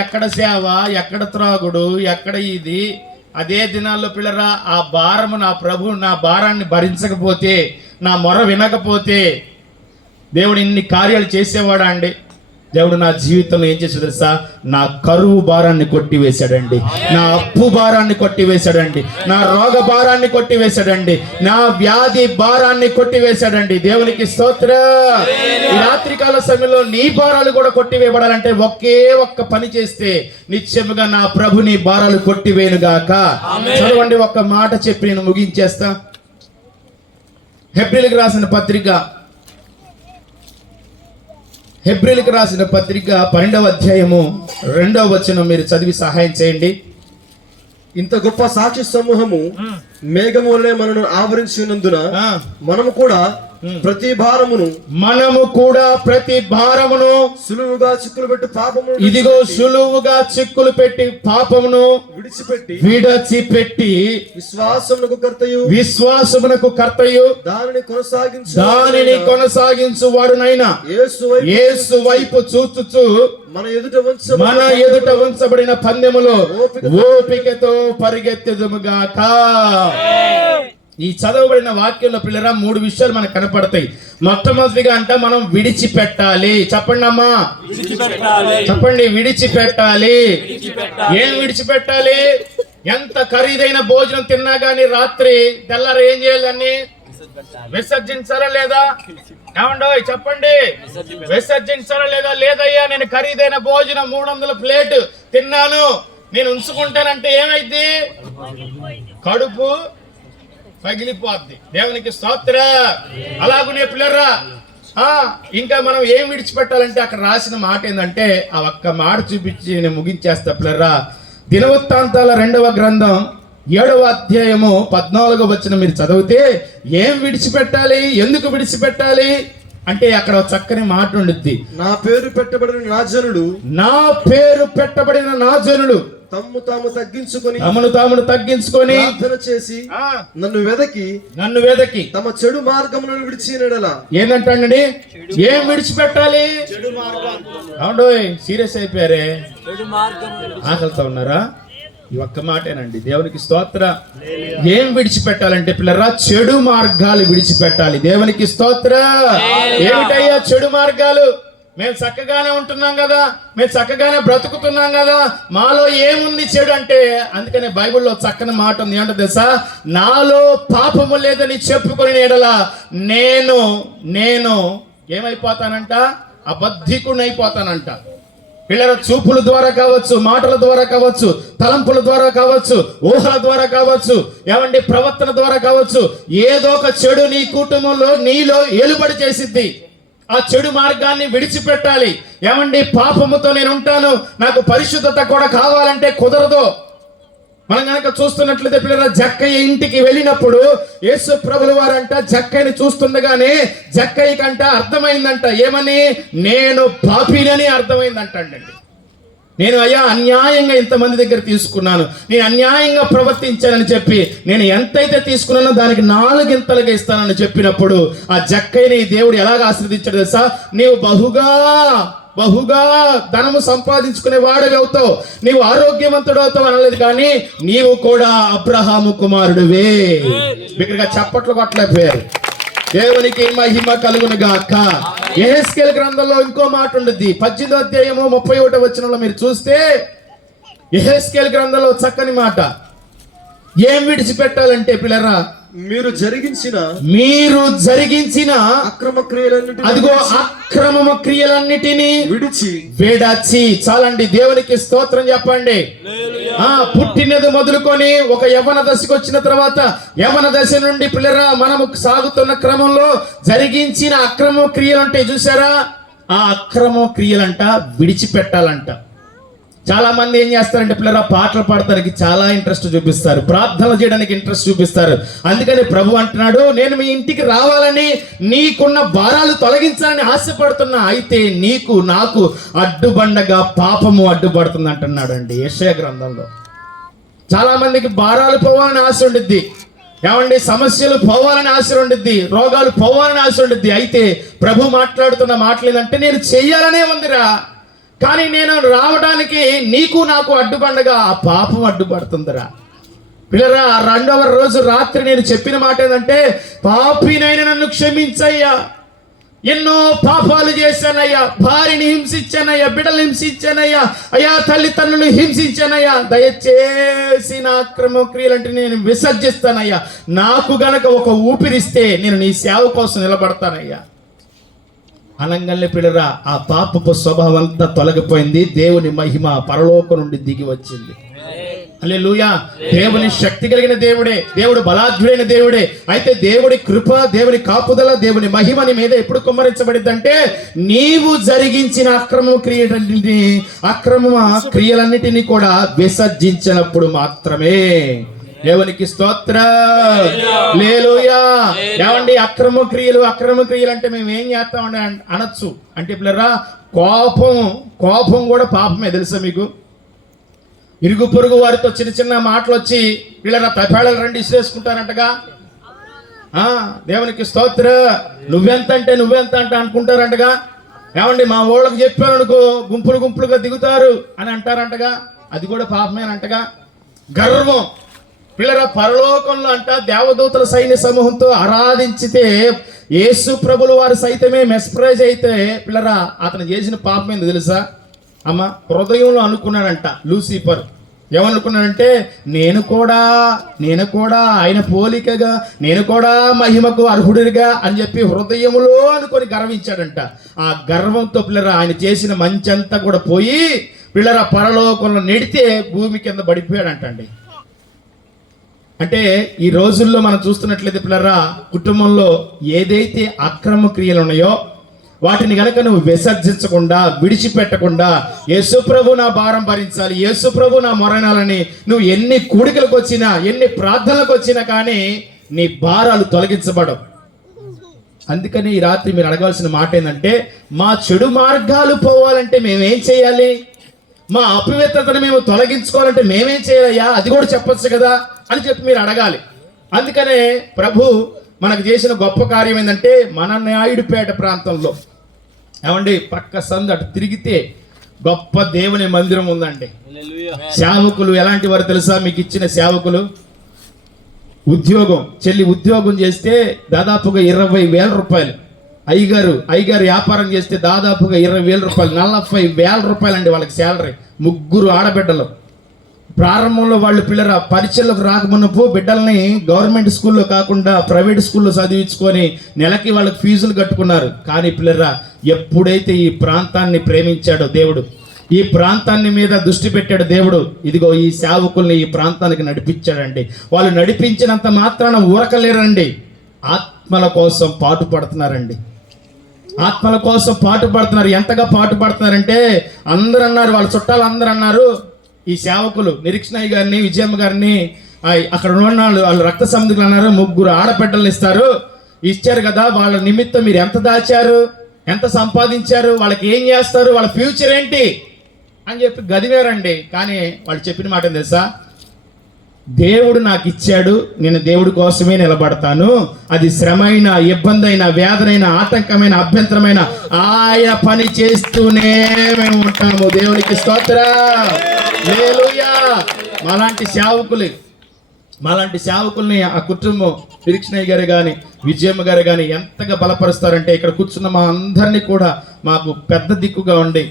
ఎక్కడ సేవ, ఎక్కడ త్రాగుడు, ఎక్కడ ఇది. అదే దినాల్లో పిల్లరా ఆ భారము నా ప్రభు నా భారాన్ని భరించకపోతే, నా మొర వినకపోతే దేవుడు ఇన్ని కార్యాలు చేసేవాడా అండి? దేవుడు నా జీవితంలో ఏం చేశాడు తెలుసా? నా కరువు భారాన్ని కొట్టివేశాడండి, నా అప్పు భారాన్ని కొట్టివేశాడండి, నా రోగ భారాన్ని కొట్టివేశాడండి, నా వ్యాధి భారాన్ని కొట్టివేశాడండి. దేవునికి స్తోత్ర. ఈ రాత్రికాల సమయంలో నీ భారాలు కూడా కొట్టివేయబడాలంటే ఒకే ఒక్క పని చేస్తే నిశ్చయముగా నా ప్రభు నీ భారాలు కొట్టివేయునుగాక. చదవండి, ఒక్క మాట చెప్పి నేను ముగించేస్తా. హెబ్రీయులకు రాసిన పత్రిక 12వ అధ్యాయము 2వ వచనం మీరు చదివి సహాయం చేయండి. ఇంత గొప్ప సాక్షి సమూహము మేఘము వలె మనను ఆవరించి ఉన్నందున మనము కూడా ప్రతి భారమును మనము కూడా ప్రతి భారమును సులువుగా చిక్కులు పెట్టి పాపము ఇదిగో సులువుగా చిక్కులు పెట్టి పాపమును విడిచిపెట్టి విశ్వాసమునకు కర్తయు దానిని కొనసాగించు వాడునైనా యేసు వైపు చూచుచు మన ఎదుట ఉంచబడిన పందెములో ఓపికతో పరిగెత్తెదముగాక. ఈ చదవబడిన వాక్యంలో పిల్లరా 3 విషయాలు మనకు కనపడతాయి. మొట్టమొదటిగా అంట మనం విడిచిపెట్టాలి. చెప్పండి అమ్మా, చెప్పండి. విడిచిపెట్టాలి. ఏం విడిచిపెట్టాలి? ఎంత ఖరీదైన భోజనం తిన్నా గానీ రాత్రి తెల్లారి ఏం చేయాలని? విసర్జించాలా లేదా? ఏమండో చెప్పండి, విసర్జించాలా లేదా? లేదయ్యా, నేను ఖరీదైన భోజనం 300 ప్లేట్ తిన్నాను, నేను ఉంచుకుంటానంటే ఏమైంది? కడుపు పగిలిపోద్ది. దేవునికి స్తోత్ర. అలాగునే పిల్లరా, ఇంకా మనం ఏం విడిచిపెట్టాలంటే అక్కడ రాసిన మాట ఏంటంటే, ఆ ఒక్క మాట చూపించి నేను ముగించేస్తా పిల్లరా. దినవృత్తాంతాల 2వ గ్రంథం 7వ అధ్యాయము 14వ వచనం మీరు చదివితే ఏం విడిచిపెట్టాలి, ఎందుకు విడిచిపెట్టాలి అంటే అక్కడ చక్కని మాట ఉండుద్ది. నా పేరు పెట్టబడిన నా జనులు తమ్ము తాము తగ్గించుకొని ప్రార్థన చేసి నన్ను వెదకి తమ చెడు మార్గములను విడిచినడలా. ఏంటంటే ఏం విడిచిపెట్టాలి? అవును, సీరియస్ అయిపోయారే, ఆకలితో ఉన్నారా? ఈ ఒక్క మాటేనండి. దేవునికి స్తోత్ర. ఏం విడిచిపెట్టాలంటే పిల్లరా, చెడు మార్గాలు విడిచిపెట్టాలి. దేవునికి స్తోత్ర. ఏమిటయ్యా చెడు మార్గాలు? మేము చక్కగానే ఉంటున్నాం కదా, మేము చక్కగానే బ్రతుకుతున్నాం కదా, మాలో ఏముంది చెడు అంటే? అందుకనే బైబిల్లో చక్కని మాట ఉంది. ఏంటో తెలుసా? నాలో పాపము లేదని చెప్పుకొని ఎడలా నేను ఏమైపోతానంట? అబద్ధికుని అయిపోతానంట. పిల్లల చూపుల ద్వారా కావచ్చు, మాటల ద్వారా కావచ్చు, తలంపుల ద్వారా కావచ్చు, ఊహల ద్వారా కావచ్చు, ఏమండి ప్రవర్తన ద్వారా కావచ్చు, ఏదో ఒక చెడు నీ కుటుంబంలో నీలో ఏలుబడి చేసిద్ది. ఆ చెడు మార్గాన్ని విడిచిపెట్టాలి. ఏమండి పాపముతో నేను ఉంటాను, నాకు పరిశుద్ధత కూడా కావాలంటే కుదరదు. మనం కనుక చూస్తున్నట్లయితే పిల్లల జక్కయ్య ఇంటికి వెళ్ళినప్పుడు యేసు ప్రభుల వారంట జక్కయ్యని చూస్తుండగానే జక్కయ్య కంట అర్థమైందంట. ఏమని? నేను పాపినని అర్థమైందంట అండి. నేను అయ్యా అన్యాయంగా ఇంతమంది దగ్గర తీసుకున్నాను, నేను అన్యాయంగా ప్రవర్తించానని చెప్పి నేను ఎంతైతే తీసుకున్నానో దానికి 4 గింతలుగా ఇస్తానని చెప్పినప్పుడు ఆ జక్కయ్యని దేవుడు ఎలాగ ఆశీర్వదించాడు తెలుసా? నీవు బహుగా ధనము సంపాదించుకునే వాడివి అవుతావు, నీవు ఆరోగ్యవంతుడు అవుతావు అనలేదు, కానీ నీవు కూడా అబ్రహాము కుమారుడివే. బిగ్గరగా చప్పట్లు కొట్టలేకపోయారు. దేవునికి మహిమ కలుగును గాక. యెహెజ్కేలు గ్రంథంలో ఇంకో మాట ఉంటుంది. 18వ అధ్యాయము 31వ వచనంలో మీరు చూస్తే యెహెజ్కేలు గ్రంథంలో చక్కని మాట. ఏం విడిచిపెట్టాలంటే పిల్లరా, మీరు జరిగించిన అక్రమ క్రియలన్నిటినీ విడిచి చాలండి. దేవునికి స్తోత్రం చెప్పండి. పుట్టినది మొదలుకొని ఒక యవ్వన దశకు వచ్చిన తర్వాత యవ్వన దశ నుండి పిల్లరా మనము సాగుతున్న క్రమంలో జరిగించిన అక్రమ క్రియలు ఉంటాయి చూసారా? ఆ అక్రమ క్రియలంట విడిచిపెట్టాలంట. చాలా మంది ఏం చేస్తారంటే పిల్లరా, పాటలు పాడటానికి చాలా ఇంట్రెస్ట్ చూపిస్తారు, ప్రార్థనలు చేయడానికి ఇంట్రెస్ట్ చూపిస్తారు. అందుకని ప్రభు అంటున్నాడు, నేను మీ ఇంటికి రావాలని, నీకున్న భారాలు తొలగించాలని ఆశపడుతున్నా, అయితే నీకు నాకు అడ్డుబండగా పాపము అడ్డుపడుతుంది అంటున్నాడు అండి యెషయా గ్రంథంలో. చాలా మందికి భారాలు పోవాలని ఆశ ఉండిద్ది, ఏమండి సమస్యలు పోవాలని ఆశ ఉండిద్ది, రోగాలు పోవాలని ఆశ ఉండిద్ది. అయితే ప్రభు మాట్లాడుతున్న మాటలు ఏంటంటే, నేను చెయ్యాలనే ఉందిరా, కానీ నేను రావడానికి నీకు నాకు అడ్డుబండగా ఆ పాపం అడ్డుపడుతుందిరా. పిల్లరా, 2వ రోజు రాత్రి నేను చెప్పిన మాట ఏంటంటే, పాపినైనా నన్ను క్షమించయ్యా, ఎన్నో పాపాలు చేశానయ్యా, భార్యని హింసించానయ్యా, బిడ్డలు హింసించానయ్యా, అయ్యా తల్లిదండ్రులు హింసించానయ్యా, దయచేసి నా అక్రమ క్రియలంటే నేను విసర్జిస్తానయ్యా, నాకు గనక ఒక ఊపిరిస్తే నేను నీ సేవ కోసం నిలబడతానయ్యా అనంగానే పిల్లరా ఆ పాపపు స్వభావం అంతా తొలగిపోయింది. దేవుని మహిమ పరలోకం నుండి దిగి వచ్చింది. హల్లెలూయా. దేవుని శక్తి కలిగిన దేవుడే, దేవుడు బలాఢ్యుడైన దేవుడే. అయితే దేవుడి కృప, దేవుని కాపుదల, దేవుని మహిమ నీ మీద ఎప్పుడు కుమ్మరించబడిద్దంటే, నీవు జరిగించిన అక్రమ క్రియలన్నిటినీ కూడా విసర్జించినప్పుడు మాత్రమే. దేవునికి స్తోత్ర హల్లెలూయా. ఏమండి అక్రమ క్రియలు అంటే మేము ఏం చేస్తామండి అనొచ్చు అంటే పిల్లరా, కోపం కూడా పాపమే తెలుసా మీకు? ఇరుగు పొరుగు వారితో చిన్న చిన్న మాటలు వచ్చి వీళ్ళ తపేళలు రండి ఇసిరేసుకుంటారంటగా. దేవునికి స్తోత్ర. నువ్వెంత అంటే అనుకుంటారంటగా. ఏమండి మా ఊళ్ళకి చెప్పాను అనుకో గుంపులుగా దిగుతారు అని అంటారంటగా. అది కూడా పాపమేనంటగా. గర్వం పిల్లరా, పరలోకంలో అంట దేవదూతల సైన్య సమూహంతో ఆరాధించితే యేసు ప్రభుల వారు సైతమే మెస్ప్రైజ్ అయితే పిల్లరా, అతను చేసిన పాపం ఏంది తెలుసా అమ్మ? హృదయంలో అనుకున్నాడంట లూసిఫర్. ఏమనుకున్నాడంటే నేను కూడా ఆయన పోలికగా, నేను కూడా మహిమకు అర్హుడిగా అని చెప్పి హృదయములో అనుకొని గర్వించాడంట. ఆ గర్వంతో పిల్లరా ఆయన చేసిన మంచంతా కూడా పోయి పిల్లరా పరలోకంలో నెడితే భూమి కింద పడిపోయాడంటండి. అంటే ఈ రోజుల్లో మనం చూస్తున్నట్లయితే పిల్లరా, కుటుంబంలో ఏదైతే అక్రమ క్రియలు ఉన్నాయో వాటిని గనక నువ్వు విసర్జించకుండా, విడిచిపెట్టకుండా, యేసు ప్రభు నా భారం భరించాలి, యేసు ప్రభు నా మొరణాలని నువ్వు ఎన్ని కూడికలకు వచ్చినా, ఎన్ని ప్రార్థనలకు వచ్చినా కానీ నీ భారాలు తొలగించబడవు. అందుకని ఈ రాత్రి మీరు అడగాల్సిన మాట ఏంటంటే, మా చెడు మార్గాలు పోవాలంటే మేమేం చేయాలి? మా అపవిత్రతను మేము తొలగించుకోవాలంటే మేమేం చేయాలయ్యా? అది కూడా చెప్పొచ్చు కదా అని చెప్పి మీరు అడగాలి. అందుకనే ప్రభు మనకు చేసిన గొప్ప కార్యం ఏంటంటే, మన నాయుడుపేట ప్రాంతంలో ఏమండి పక్క సందు అటు తిరిగితే గొప్ప దేవుని మందిరం ఉందండి. సేవకులు ఎలాంటి వారు తెలుసా? మీకు ఇచ్చిన సేవకులు ఉద్యోగం చేస్తే దాదాపుగా 20,000 రూపాయలు. అయ్యగారు వ్యాపారం చేస్తే దాదాపుగా 20,000 రూపాయలు, 40,000 రూపాయలు అండి వాళ్ళకి శాలరీ. 3 ఆడబిడ్డలు. ప్రారంభంలో వాళ్ళు పిల్లల పరీక్షలకు రాకమున్నపు బిడ్డల్ని గవర్నమెంట్ స్కూల్లో కాకుండా ప్రైవేట్ స్కూల్లో చదివించుకొని నెలకి వాళ్ళకి ఫీజులు కట్టుకున్నారు. కానీ పిల్లరా ఎప్పుడైతే ఈ ప్రాంతాన్ని ప్రేమించాడో దేవుడు, ఈ ప్రాంతాన్ని మీద దృష్టి పెట్టాడు దేవుడు, ఇదిగో ఈ సేవకుల్ని ఈ ప్రాంతానికి నడిపించాడండి. వాళ్ళు నడిపించినంత మాత్రాన ఊరకలేరండి, ఆత్మల కోసం పాటు పడుతున్నారండి. ఆత్మల కోసం పాటు పడుతున్నారు. ఎంతగా పాటు పడుతున్నారంటే అందరూ అన్నారు, వాళ్ళ చుట్టాలు అందరూ అన్నారు, ఈ సేవకులు నిరీక్షణయ్య గారిని, విజయమ్మ గారిని, అక్కడ ఉన్న వాళ్ళు రక్త సంబంధికులు అన్నారు, 3 ఆడబిడ్డలు ఇచ్చారు కదా, వాళ్ళ నిమిత్తం మీరు ఎంత దాచారు, ఎంత సంపాదించారు, వాళ్ళకి ఏం చేస్తారు, వాళ్ళ ఫ్యూచర్ ఏంటి అని చెప్పి గదివేరండి. కానీ వాళ్ళు చెప్పిన మాట ఏం తెలుసా? దేవుడు నాకు ఇచ్చాడు, నేను దేవుడి కోసమే నిలబడతాను. అది శ్రమైన, ఇబ్బంది అయినా, వేదనైన, ఆటంకమైన, అభ్యంతరమైన ఆయన పని చేస్తూనే మేము ఉంటాము. దేవునికి స్తోత్రం హల్లెలూయా. మాలాంటి సేవకుల్ని ఆ కుటుంబం నిరీక్షణయ్య గారు కానీ, విజయమ్మ గారు కానీ ఎంతగా బలపరుస్తారంటే, ఇక్కడ కూర్చున్న మా అందరినీ కూడా మాకు పెద్ద దిక్కుగా ఉండి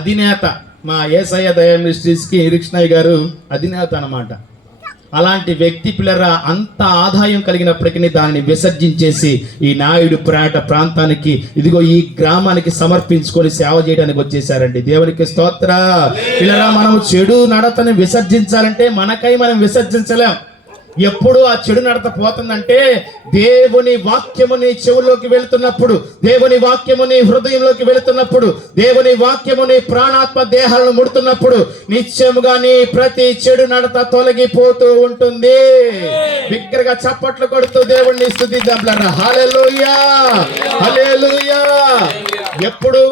అధినేత, మా యేసయ్య దయా మినిస్ట్రీస్కి నిరీక్షణయ్య గారు అధినేత అన్నమాట. అలాంటి వ్యక్తి పిల్లరా అంత ఆదాయం కలిగినప్పటికీ దానిని విసర్జించేసి ఈ నాయుడు ప్రాంతానికి, ఇదిగో ఈ గ్రామానికి సమర్పించుకొని సేవ చేయడానికి వచ్చేసారండి. దేవునికి స్తోత్ర. పిల్లరా మనం చెడు నడతని విసర్జించాలంటే మనకై మనం విసర్జించలేం. ఎప్పుడు ఆ చెడు నడత పోతుందంటే దేవుని వాక్యముని చెవుల్లోకి వెళుతున్నప్పుడు, దేవుని వాక్యముని హృదయంలోకి వెళుతున్నప్పుడు, దేవుని వాక్యముని ప్రాణాత్మ దేహాలను ముడుతున్నప్పుడు నిత్యముగా నీ ప్రతి చెడు నడత తొలగిపోతూ ఉంటుంది. బిగ్గరగా చప్పట్లు కొడుతూ దేవుణ్ణి స్తుతిద్దాం. హల్లెలూయా హల్లెలూయా. ఎప్పుడు,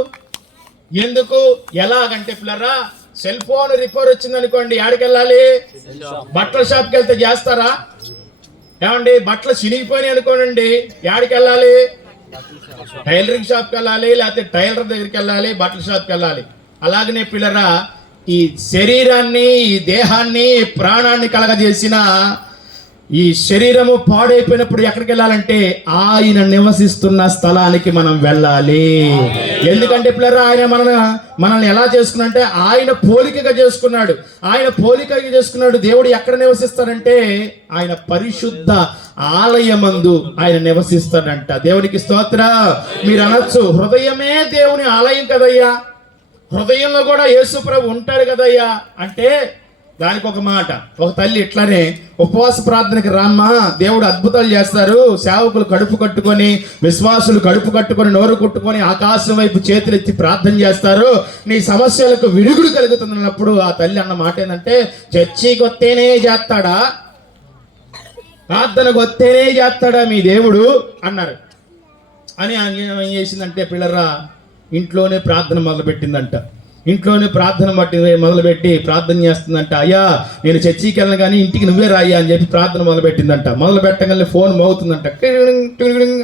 ఎందుకు, ఎలాగంటే పిల్లరా సెల్ ఫోన్ రిపేర్ వచ్చింది అనుకోండి, యాడికి వెళ్ళాలి? బట్టల షాప్కి వెళ్తే చేస్తారా? ఏమండి బట్టలు చినిగిపోయినాయి అనుకోండి, యాడికి వెళ్ళాలి? టైలరింగ్ షాప్కి వెళ్ళాలి, లేకపోతే టైలర్ దగ్గరికి వెళ్ళాలి, బట్టల షాప్కి వెళ్ళాలి. అలాగనే పిల్లరా ఈ శరీరాన్ని, ఈ దేహాన్ని, ప్రాణాన్ని కలగజేసిన ఈ శరీరము పాడైపోయినప్పుడు ఎక్కడికి వెళ్ళాలంటే ఆయన నివసిస్తున్న స్థలానికి మనం వెళ్ళాలి. ఎందుకంటే పిల్లరా ఆయన మనల్ని ఎలా చేసుకున్నాడంటే ఆయన పోలికగా చేసుకున్నాడు. దేవుడు ఎక్కడ నివసిస్తాడంటే ఆయన పరిశుద్ధ ఆలయమందు ఆయన నివసిస్తాడంట. దేవునికి స్తోత్ర. మీరు అనొచ్చు, హృదయమే దేవుని ఆలయం కదయ్యా, హృదయంలో కూడా యేసు ప్రభు ఉంటాడు కదయ్యా అంటే, దానికి ఒక మాట, ఒక తల్లి ఇట్లానే ఉపవాస ప్రార్థనకి రామ్మా, దేవుడు అద్భుతాలు చేస్తారు, సేవకులు కడుపు కట్టుకొని, విశ్వాసులు కడుపు కట్టుకొని, నోరు కొట్టుకొని ఆకాశం వైపు చేతులు ఎత్తి ప్రార్థన చేస్తారు, నీ సమస్యలకు విరుగుడు కలుగుతున్నప్పుడు ఆ తల్లి అన్న మాట ఏంటంటే, చర్చికి వస్తేనే చేస్తాడా, ప్రార్థనకు వస్తేనే చేస్తాడా మీ దేవుడు అన్నారు. అని ఏం చేసిందంటే పిల్లరా ఇంట్లోనే ప్రార్థన మొదలుపెట్టిందంట. ఇంట్లోనే ప్రార్థన మొదలుపెట్టి ప్రార్థన చేస్తుందంట. అయ్యా నేను చర్చికి వెళ్ళను కానీ ఇంటికి నువ్వే రాయ్యా అని చెప్పి ప్రార్థన మొదలుపెట్టిందంట. మొదలు పెట్టగానే ఫోన్ మోగుతుందంట,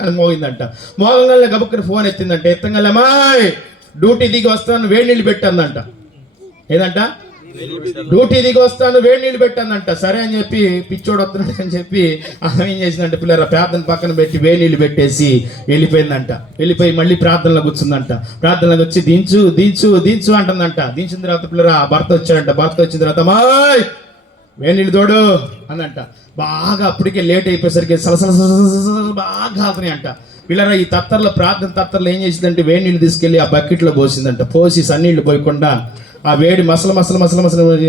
అని మోగిందంట. మోగంగానే గబుక్కుని ఫోన్ ఎత్తిందంట. ఎత్తంగానే అమ్మాయి డ్యూటీ దిగి వస్తాను వేడి నీళ్ళు పెట్టందంట. ఏదంట డ్యూటీ దిగి వస్తాను వేడి నీళ్ళు పెట్టందంట. సరే అని చెప్పి పిచ్చోడు వస్తున్నాడు అని చెప్పి ఆమె ఏం చేసిందంట పిల్లల ప్రార్థన పక్కన పెట్టి వేడి నీళ్ళు పెట్టేసి వెళ్ళిపోయిందంట. వెళ్ళిపోయి మళ్ళీ ప్రార్థనలో కూర్చుందంట. ప్రార్థనలోకి వచ్చి దించు దించు దించు అంటుందంట. దించిన తర్వాత పిల్లల భర్త వచ్చాడంట. భర్త వచ్చిన తర్వాత అమ్మాయి వేడి నీళ్ళు తోడు అందంట. బాగా అప్పటికే లేట్ అయిపోయేసరికి సలసల బాగా అవుతున్నాయి అంట. పిల్లరా ఈ తత్తర్లో ప్రార్థన తత్తర్లో ఏం చేసిందంటే వేడి నీళ్ళు తీసుకెళ్ళి ఆ బకెట్లో పోసిందంట. పోసి సన్నీళ్ళు పోయకుండా ఆ వేడి మసల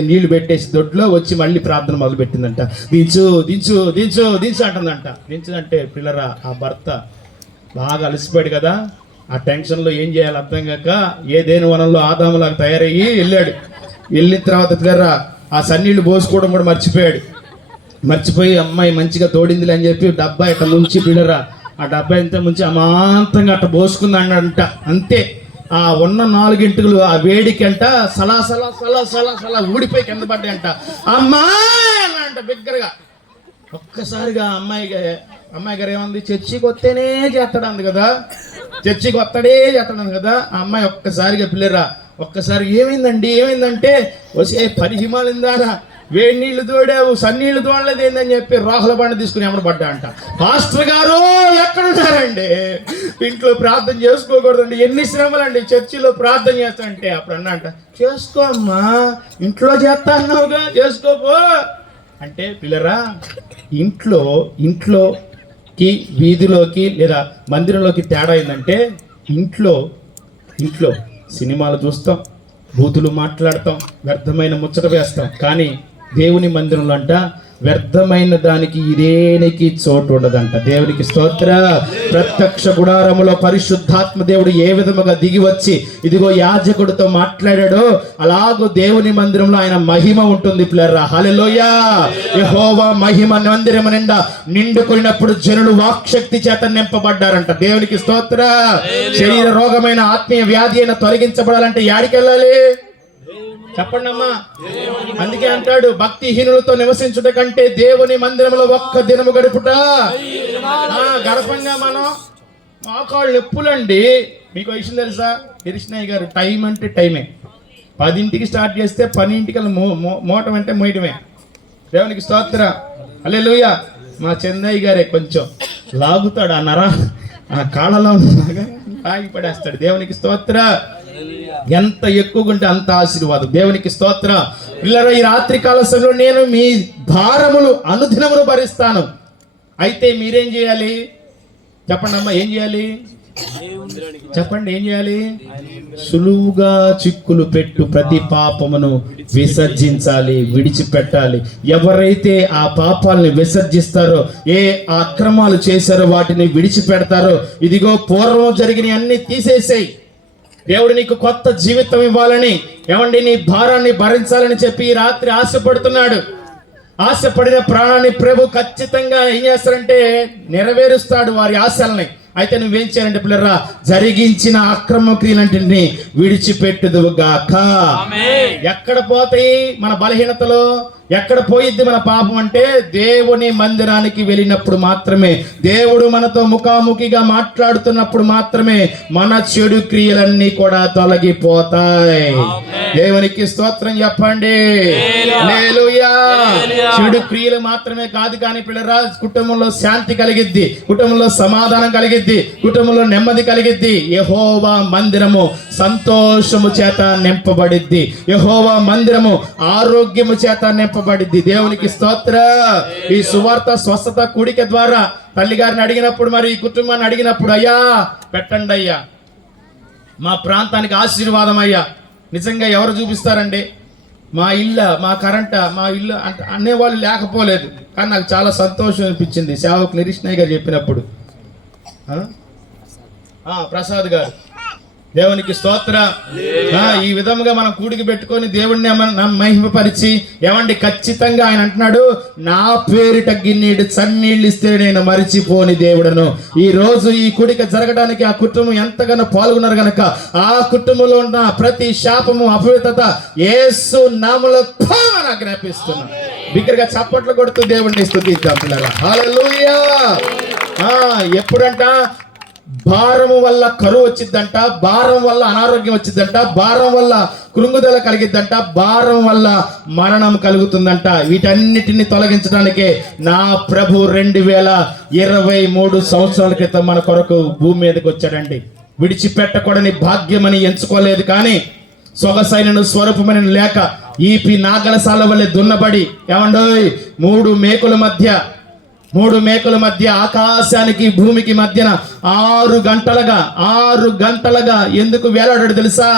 నీళ్లు పెట్టేసి దొడ్లో వచ్చి మళ్ళీ ప్రార్థన మొదలు పెట్టిందంట. దించు దించు దించు దించు అంటుందంట. దించుదంటే పిల్లరా ఆ భర్త బాగా అలసిపోయాడు కదా, ఆ టెన్షన్లో ఏం చేయాలి అర్థం కాక ఏదేని వనంలో ఆదాములాగా తయారయ్యి వెళ్ళాడు. వెళ్ళిన తర్వాత పిల్లరా ఆ సన్నీళ్ళు పోసుకోవడం కూడా మర్చిపోయి అమ్మాయి మంచిగా తోడిందిలే అని చెప్పి డబ్బా ఇట్లా ముంచి పిల్లరా ఆ డబ్బా ఎంత ముంచి అమాంతంగా అట్లా పోసుకుందంట. అంతే ఆ ఉన్న 4 గంటలు ఆ వేడికంట సలా ఊడిపోయి కింద పడ్డాయంట. అమ్మాయి అంట బిగ్గరగా. ఒక్కసారిగా అమ్మాయి గారు ఏమంది, చర్చికి వస్తేనే చేస్తాడు కదా, చర్చికి వస్తాడే చేస్తాడు కదా. ఆ అమ్మాయి ఒక్కసారిగా పిల్లరా ఒక్కసారి ఏమైందంటే వచ్చే 10 హిమాలిందారా వేడి నీళ్లు తోడావు సన్నీళ్లు తోడలేదు ఏందని చెప్పి రోహల బండ తీసుకుని ఎమ్మడబడ్డా అంట. పాస్టర్ గారు ఎక్కడున్నారండి, ఇంట్లో ప్రార్థన చేసుకోకూడదండి, ఎన్ని శ్రమలండి, చర్చిలో ప్రార్థన చేస్తానంటే అప్పుడు అన్నా అంట చేసుకో అమ్మా ఇంట్లో చేస్తా అన్నావుగా చేసుకోపో అంటే పిల్లరా ఇంట్లోకి వీధిలోకి లేదా మందిరంలోకి తేడా ఏంటంటే ఇంట్లో సినిమాలు చూస్తాం, బూతులు మాట్లాడతాం, వ్యర్థమైన ముచ్చట వేస్తాం. కానీ దేవుని మందిరంలో అంట వ్యర్థమైన దానికి ఇదేనికి చోటు ఉండదంట. దేవునికి స్తోత్ర. ప్రత్యక్ష గుడారములో పరిశుద్ధాత్మ దేవుడు ఏ విధముగా దిగి వచ్చి ఇదిగో యాజకుడితో మాట్లాడాడో అలాగూ దేవుని మందిరంలో ఆయన మహిమ ఉంటుంది పిల్లరా. హల్లెలూయా. యెహోవా మహిమ మందిరం నిండా నిండుకున్నప్పుడు జనులు వాక్శక్తి చేత నింపబడ్డారంట. దేవునికి స్తోత్ర. శరీర రోగమైన ఆత్మీయ వ్యాధి అయినా తొలగించబడాలంటే యాడికి వెళ్ళాలి చెప్పండి అమ్మా. అందుకే అంటాడు భక్తిహీనులతో నివసించుట కంటే దేవుని మందిరంలో ఒక్క దినము గడుపుట. గడపంగా మనం మోకాళ్ళు నొప్పులండి. మీకు విషయం తెలుసా కిరిష్ణయ్య గారు, టైం అంటే టైమే. 10ంటికి స్టార్ట్ చేస్తే 12ంటికి మోటం అంటే మోయటమే. దేవునికి స్తోత్ర. హల్లెలూయా. మా చందయ్య గారే కొంచెం లాగుతాడు ఆ కాళ్ళలో లాగి పడేస్తాడు. దేవునికి స్తోత్ర. ఎంత ఎక్కువగా ఉంటే అంత ఆశీర్వాదం. దేవునికి స్తోత్ర. పిల్లరా ఈ రాత్రి కాల సమయంలో నేను మీ భారములు అనుదినమును భరిస్తాను. అయితే మీరేం చేయాలి చెప్పండి అమ్మా, ఏం చేయాలి చెప్పండి, ఏం చేయాలి? సులువుగా చిక్కులు పెట్టు ప్రతి పాపమును విసర్జించాలి, విడిచిపెట్టాలి. ఎవరైతే ఆ పాపాలని విసర్జిస్తారో, ఏ అక్రమాలు చేశారో వాటిని విడిచిపెడతారో, ఇదిగో పూర్వం జరిగిన అన్ని తీసేసాయి. దేవుడు నీకు కొత్త జీవితం ఇవ్వాలని, ఏమండి నీ భారాన్ని భరించాలని చెప్పి ఈ రాత్రి ఆశపడుతున్నాడు. ఆశపడిన ప్రాణాన్ని ప్రభు ఖచ్చితంగా ఏం చేస్తారంటే నెరవేరుస్తాడు వారి ఆశల్ని. అయితే నువ్వేం చేయాలంటే పిల్లరా జరిగించిన అక్రమ క్రియలంటిని విడిచిపెట్టుదువుగాక. ఎక్కడ పోతాయి మన బలహీనతలో, ఎక్కడ పోయిద్ది మన పాపం అంటే దేవుని మందిరానికి వెళ్ళినప్పుడు మాత్రమే, దేవుడు మనతో ముఖాముఖిగా మాట్లాడుతున్నప్పుడు మాత్రమే మన చెడు క్రియలన్నీ కూడా తొలగిపోతాయి. దేవునికి స్తోత్రం చెప్పండి. హల్లెలూయా. చెడు క్రియలు మాత్రమే కాదు కానీ పిల్లరా కుటుంబంలో శాంతి కలిగిద్ది, కుటుంబంలో సమాధానం కలిగిద్ది, కుటుంబంలో నెమ్మది కలిగిద్ది. యెహోవా మందిరము సంతోషము చేత నింపబడిద్ది. యెహోవా మందిరము ఆరోగ్యము చేత నింపబడిద్ది. దేవునికి స్తోత్ర. ఈ సువార్త స్వస్థత కూడిక ద్వారా తల్లిగారిని అడిగినప్పుడు, మరి ఈ కుటుంబాన్ని అడిగినప్పుడు, అయ్యా పెట్టండి అయ్యా, మా ప్రాంతానికి ఆశీర్వాదం అయ్యా. నిజంగా ఎవరు చూపిస్తారండి? మా ఇల్లు, మా కరెంట్, మా ఇల్లు అంటే అనేవాళ్ళు లేకపోలేదు. కానీ నాకు చాలా సంతోషం అనిపించింది సేవకు నిరీష్ణయ్య గారు చెప్పినప్పుడు. ప్రసాద్ గారు దేవునికి స్తోత్ర. ఈ విధముగా మనం కూడికి పెట్టుకొని దేవుడిని మహిమపరిచి ఏమండి ఖచ్చితంగా ఆయన అంటున్నాడు, నా పేరిట గిన్నీడు చన్నీళ్ళు ఇస్తే నేను మరిచిపోని దేవుడను. ఈ రోజు ఈ కూడిక జరగడానికి ఆ కుటుంబం ఎంతగానో పాల్గొన్నారు గనక ఆ కుటుంబంలో ఉన్న ప్రతి శాపము అపవిత్రత యేసు నామములో జ్ఞాపిస్తున్నాను. బిగ్గరగా చప్పట్లు కొడుతూ దేవుడిని స్తుతిద్దాం పిల్లరా. హల్లెలూయా. ఎప్పుడంట భారము వల్ల కరువు వచ్చిద్దంట, భారం వల్ల అనారోగ్యం వచ్చిద్దంట, భారం వల్ల కృంగుదల కలిగిద్దంట, భారం వల్ల మరణం కలుగుతుందంట. వీటన్నిటిని తొలగించడానికే నా ప్రభు 2023 సంవత్సరాల క్రితం మన కొరకు భూమి మీదకి వచ్చాడండి. విడిచిపెట్టకూడని భాగ్యమని ఎంచుకోలేదు, కానీ సొగసైనను స్వరూపమైన లేక ఈపి నాగలసాల వల్లే దున్నబడి ఏమండోయ్ 3 మేకుల మధ్య ఆకాశానికి భూమికి మధ్యన 6 గంటలుగా ఎందుకు వేలాడాడు తెలుసా?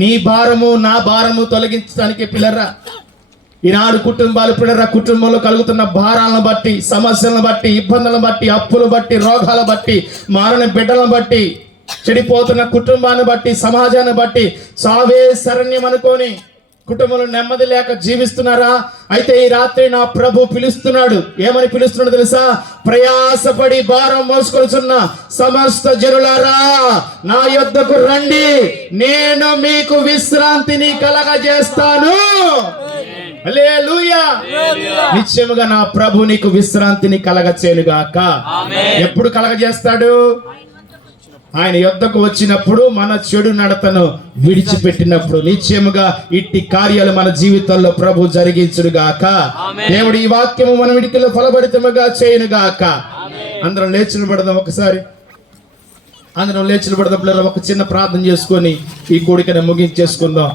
నీ భారము నా భారము తొలగించడానికి పిల్లరా. ఈనాడు కుటుంబాలు పిల్లరా, కుటుంబంలో కలుగుతున్న భారాలను బట్టి, సమస్యలను బట్టి, ఇబ్బందులను బట్టి, అప్పులు బట్టి, రోగాల బట్టి, మారని బిడ్డలను బట్టి, చెడిపోతున్న కుటుంబాన్ని బట్టి, సమాజాన్ని బట్టి సావే శరణ్యం అనుకోని కుటుంబంలో నెమ్మది లేక జీవిస్తున్నారా? అయితే ఈ రాత్రి నా ప్రభు పిలుస్తున్నాడు. ఏమని పిలుస్తున్నాడు తెలుసా? ప్రయాసపడి భారం మోసుకొనుచున్న సమస్త జనులారా నా యొద్దకు రండి, నేను మీకు విశ్రాంతిని కలగజేస్తాను. హల్లెలూయా. నిశ్చయముగా నా ప్రభు నీకు విశ్రాంతిని కలగచేయుగాక. ఎప్పుడు కలగజేస్తాడు? ఆయన యొద్దకు వచ్చినప్పుడు, మన చెడు నడతను విడిచిపెట్టినప్పుడు. నిశ్చయముగా ఇట్టి కార్యాలు మన జీవితంలో ప్రభు జరిగించుగాక. దేవుడు ఈ వాక్యము మన విడికిలో ఫలభరితముగా చేయునుగాక. అందరం లేచి నిలబడదాం. ఒకసారి అందరం లేచి నిలబడదాం పిల్లలు. ఒక చిన్న ప్రార్థన చేసుకొని ఈ కూడికను ముగించేసుకుందాం.